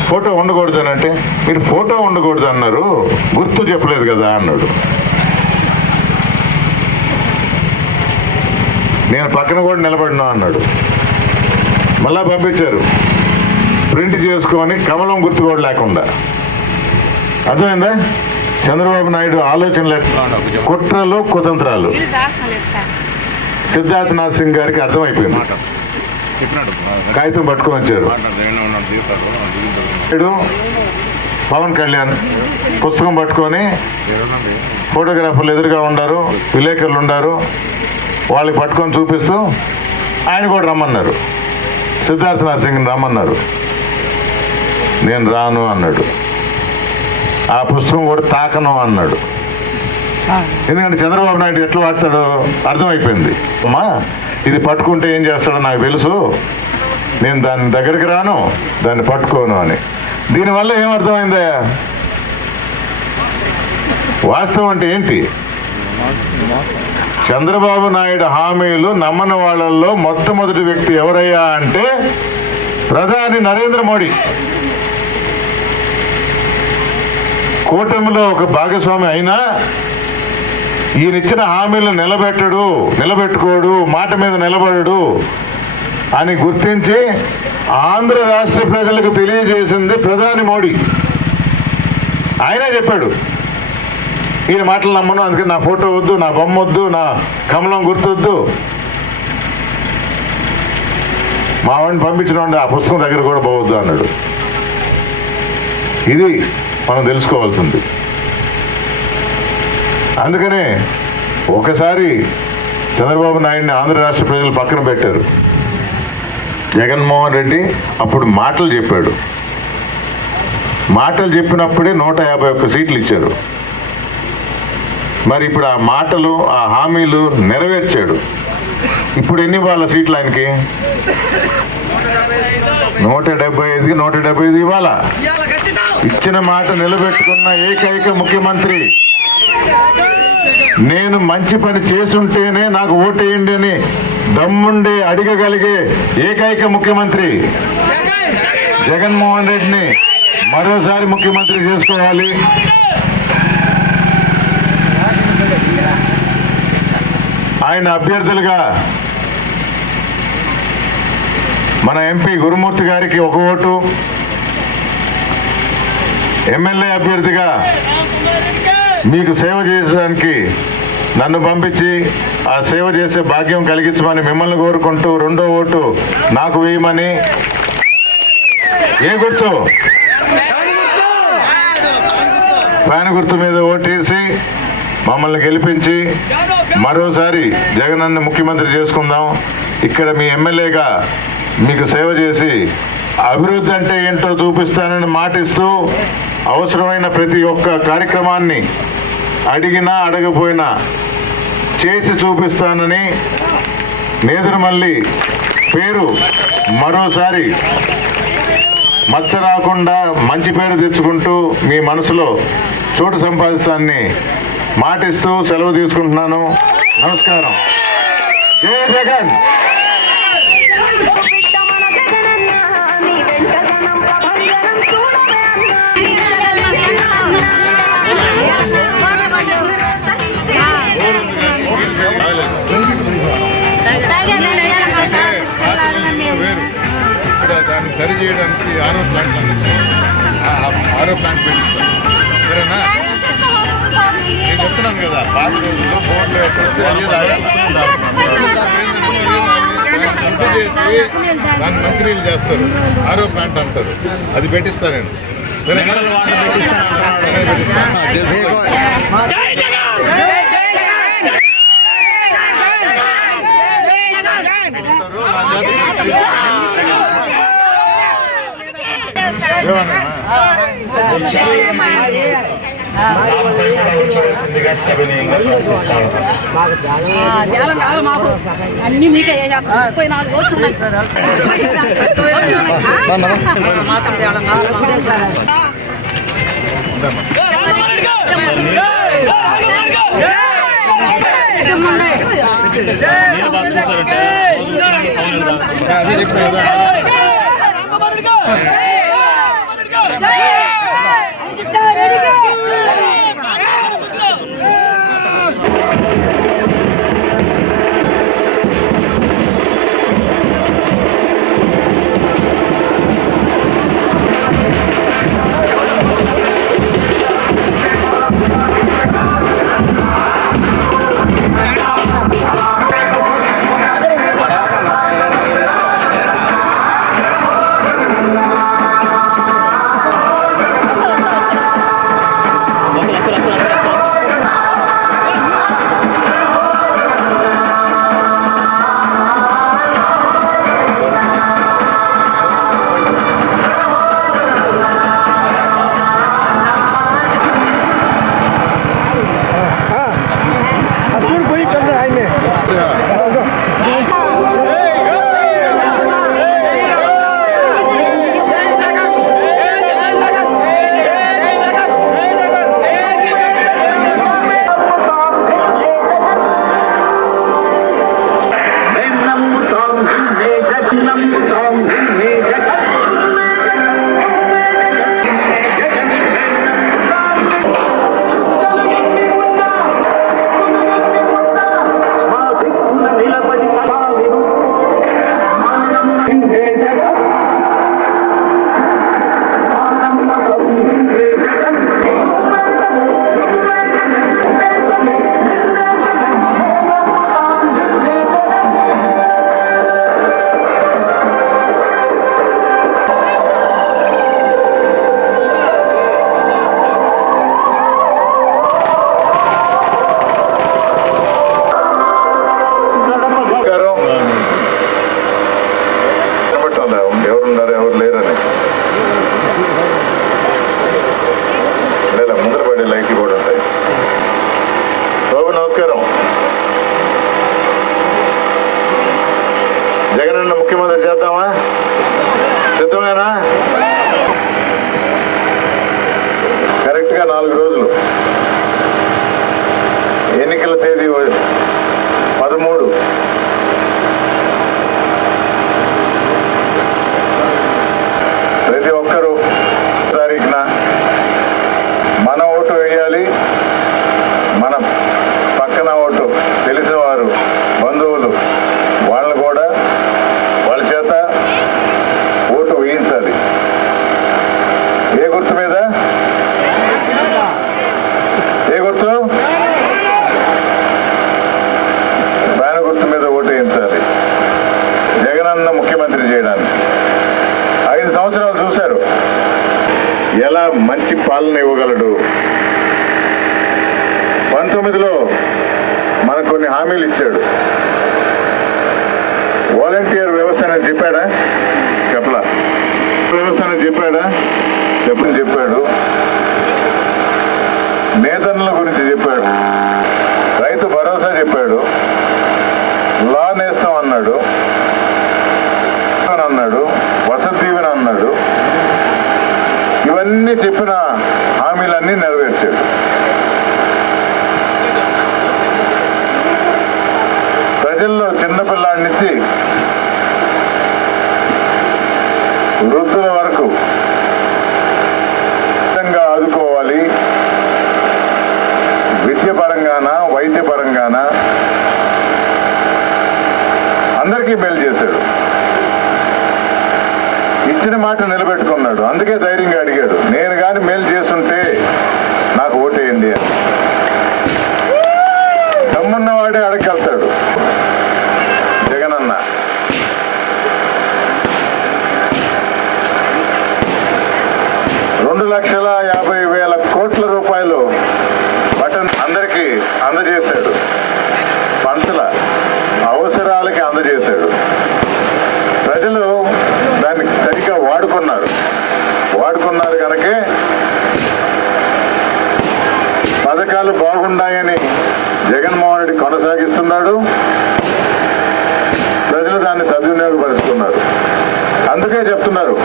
ఫోటో ఉండకూడదు అని. అంటే మీరు ఫోటో ఉండకూడదు అన్నారు, గుర్తు చెప్పలేదు కదా అన్నాడు. నేను పక్కన కూడా నిలబడినా అన్నాడు. మళ్ళా పంపించారు ప్రింట్ చేసుకొని కమలం గుర్తు కూడా లేకుండా. అర్థమైందా? చంద్రబాబు నాయుడు ఆలోచనలు, కుట్రలు, కుతంత్రాలు సిద్ధార్థనాథ్ సింగ్ గారికి అర్థమైపోయింది. కాగితం పట్టుకొని వచ్చారు. పవన్ కళ్యాణ్ పుస్తకం పట్టుకొని ఫోటోగ్రాఫర్లు ఎదురుగా ఉండారు, విలేకరులు ఉండారు, వాళ్ళకి పట్టుకొని చూపిస్తూ ఆయన కూడా రమ్మన్నారు. సిద్ధార్థనాథ్ సింగ్ రమ్మన్నారు. నేను రాను అన్నాడు. ఆ పుస్తకం కూడా తాకను అన్నాడు. ఎందుకంటే చంద్రబాబు నాయుడు ఎట్లా వాడతాడో అర్థమైపోయింది. అమ్మా ఇది పట్టుకుంటే ఏం చేస్తాడో నాకు తెలుసు, నేను దాని దగ్గరికి రాను, దాన్ని పట్టుకోను అని. దీనివల్ల ఏమర్థమైందా? వాస్తవం అంటే ఏంటి? చంద్రబాబు నాయుడు హామీలు నమ్మని వాళ్ళల్లో మొట్టమొదటి వ్యక్తి ఎవరయ్యా అంటే ప్రధాని నరేంద్ర మోడీ. కూటమిలో ఒక భాగస్వామి అయినా ఈయనిచ్చిన హామీలు నిలబెట్టుకోడు, మాట మీద నిలబడడు అని గుర్తించి ఆంధ్ర రాష్ట్ర ప్రజలకు తెలియజేసింది ప్రధాని మోడీ. ఆయనే చెప్పాడు ఈయన మాటలు నమ్మను, అందుకని నా ఫోటో వద్దు, నా బొమ్మ వద్దు, నా కమలం గుర్తొద్దు, మా వాడిని పంపించిన ఆ పుస్తకం దగ్గర కూడా పోవద్దు అన్నాడు. ఇది మనం తెలుసుకోవాల్సింది. అందుకనే ఒకసారి చంద్రబాబు నాయుడిని ఆంధ్ర రాష్ట్ర ప్రజలు పక్కన పెట్టారు. జగన్మోహన్ రెడ్డి అప్పుడు మాటలు చెప్పాడు. మాటలు చెప్పినప్పుడే 151 సీట్లు ఇచ్చారు. మరి ఇప్పుడు ఆ మాటలు, ఆ హామీలు నెరవేర్చాడు. ఇప్పుడు ఎన్ని వాళ్ళ సీట్లు ఆయనకి? 175కి 175 ఇవ్వాలా? ఇచ్చిన మాట నిలబెట్టుకున్న ఏకైక ముఖ్యమంత్రి, నేను మంచి పని చేసుంటేనే నాకు ఓటేయండి అని దమ్ముండి అడగగలిగే ఏకైక ముఖ్యమంత్రి జగన్మోహన్ రెడ్డిని మరోసారి ముఖ్యమంత్రి చేసుకోవాలి. ఆయన అభ్యర్థులుగా మన ఎంపీ గురుమూర్తి గారికి 1 ఓటు, ఎమ్మెల్యే అభ్యర్థిగా మీకు సేవ చేయడానికి నన్ను పంపించి ఆ సేవ చేసే భాగ్యం కలిగించమని మిమ్మల్ని కోరుకుంటూ 2వ ఓటు నాకు వేయమని ఏ గుర్తు? ఫ్యాన్ గుర్తు మీద ఓటేసి మమ్మల్ని గెలిపించి మరోసారి జగనన్న ముఖ్యమంత్రి చేసుకుందాం. ఇక్కడ మీ ఎమ్మెల్యేగా మీకు సేవ చేసి అభివృద్ధి అంటే ఏంటో చూపిస్తానని మాటిస్తూ అవసరమైన ప్రతి ఒక్క కార్యక్రమాన్ని అడిగినా అడగపోయినా చేసి చూపిస్తానని నేదురుమల్లి పేరు మరోసారి మచ్చ రాకుండా మంచి పేరు తెచ్చుకుంటూ మీ మనసులో చోటు సంపాదిస్తానని మాటిస్తూ సెలవు తీసుకుంటున్నాను. నమస్కారం. జై జగన్. దాన్ని సరి చేయడానికి ఆరో ప్లాంట్ పెట్టిస్తాను. సరేనా? నేను చెప్తున్నాను కదా, పాత రోజుల్లో బోర్డులో వేసేస్తే అదే శుద్ధి చేసి దాన్ని మంచినీళ్ళు చేస్తారు, ఆరో ప్లాంట్ అంటారు. అది పెట్టిస్తాను నేను. సరేనా? అన్ని మీకే చేస్తాం. 34 రోజులు అదే చెప్తా కదా. ఎవరున్నారు ఎవరు లేరని ముందర పడే లైట్లు కూడా ఉంటాయి. బాబు నమస్కారం. జగనన్న ముఖ్యమంత్రి చేద్దామా? సిద్ధమేనా? కరెక్ట్ గా 4 రోజులు. ఎన్నికల తేదీ 13. ప్రతి ఒక్కరూ తారీఖున మన ఓటు వేయాలి. మన పక్కన ఓటు తెలిసిన వారు, బంధువులు, వాళ్ళు కూడా వాళ్ళ చేత ఓటు వేయించాలి. ఏ గుర్తు మీద? ఏ గుర్తు? మంచి పాలన ఇవ్వగలడు. 19లో మనకు కొన్ని హామీలు ఇచ్చాడు. వాలంటీర్ వ్యవస్థ అనేది చెప్పాడా? చెప్పలా. వ్యవస్థ అనేది చెప్పాడా? చెప్పాడు. నేతన్నల గురించి చెప్పాడు. రైతు భరోసా చెప్పాడు. లా నేస్తం అన్నాడు. వసతి దీవెన అన్నాడు. ఇవన్నీ చెప్పిన హామీలన్నీ నెరవేర్చాడు. ప్రజల్లో చిన్నపిల్లాడి నుంచి వృద్ధుల వరకు ఆదుకోవాలి. విద్య పరంగానా, వైద్య పరంగానా అందరికీ మేలు చేశాడు. ఇచ్చిన మాట నిలబెట్టుకున్నాడు. అందుకే ధైర్యంగా అడిగాడు, నేను కానీ మేలు చేస్తుంటే నాకు ఓటేయండి అని. దమ్మున్నవాడే అడగలుగుతాడు జగనన్న. ₹2,50,000 బటన్ అందరికీ అందజేశాడు. పంటల అవసరాలకి అందజేశాడు. ప్రజలు దాన్ని సరిగ్గా వాడుకున్నారు కనుకే పథకాలు బాగున్నాయని జగన్మోహన్ రెడ్డి కొనసాగిస్తున్నాడు. ప్రజలు దాన్ని సద్వినియోగపరుస్తున్నారు. అందుకే చెప్తున్నారు,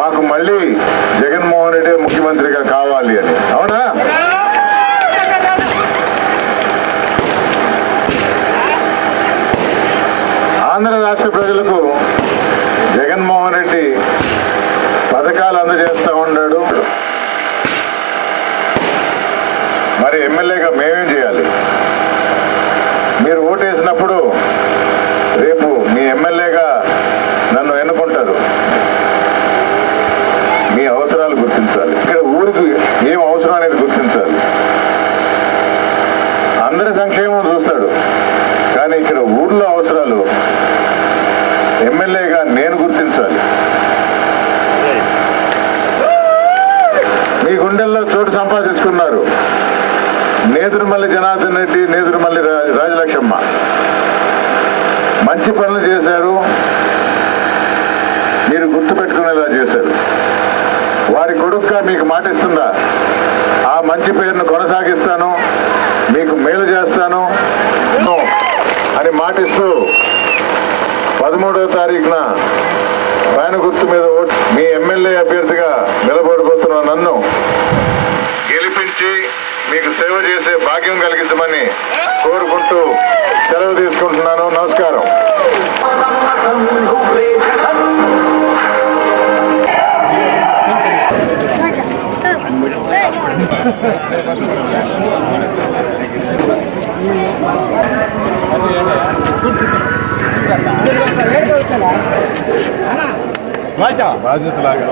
మాకు మళ్ళీ జగన్మోహన్ రెడ్డి ముఖ్యమంత్రిగా కావాలి అని. అవునా? ఆంధ్ర రాష్ట్ర ప్రజలకు జగన్మోహన్ రెడ్డి పథకాలు అందజేస్తూ ఉన్నాడు. మరి ఎమ్మెల్యేగా మేమేం చేయాలి? మీరు ఓటేసినప్పుడు రేపు మీ ఎమ్మెల్యేగా నన్ను ఎన్నుకుంటారు. మీ అవసరాలు గుర్తించాలి. ఇక్కడ ఊరికి ఏం అవసరం అనేది గుర్తించాలి. అందరి సంక్షేమం చూస్తాడు, కానీ ఇక్కడ ఊర్లో అవసరాలు ఎమ్మెల్యేగా నేను గుర్తించాలి. మీ గుండెల్లో చోటు సంపాదించుకున్నారు. నేదురుమల్లి జనార్దన్ రెడ్డి, నేదురుమల్లి రాజలక్ష్మమ్మ మంచి పనులు చేశారు. మీరు గుర్తుపెట్టుకునేలా చేశారు. వారి కొడుకుగా మీకు మాటిస్తుందా? ఆ మంచి పేరును కొనసాగిస్తాను, మీకు మేలు చేస్తాను అని మాటిస్తూ 13వ తారీఖున పైన గుర్తు మీద మీ ఎమ్మెల్యే అభ్యర్థిగా నిలబడిపోతున్న నన్ను గెలిపించి మీకు సేవ చేసే భాగ్యం కలిగించమని కోరుకుంటూ సెలవు తీసుకుంటున్నాను. నమస్కారం. బాధ్యతలాగా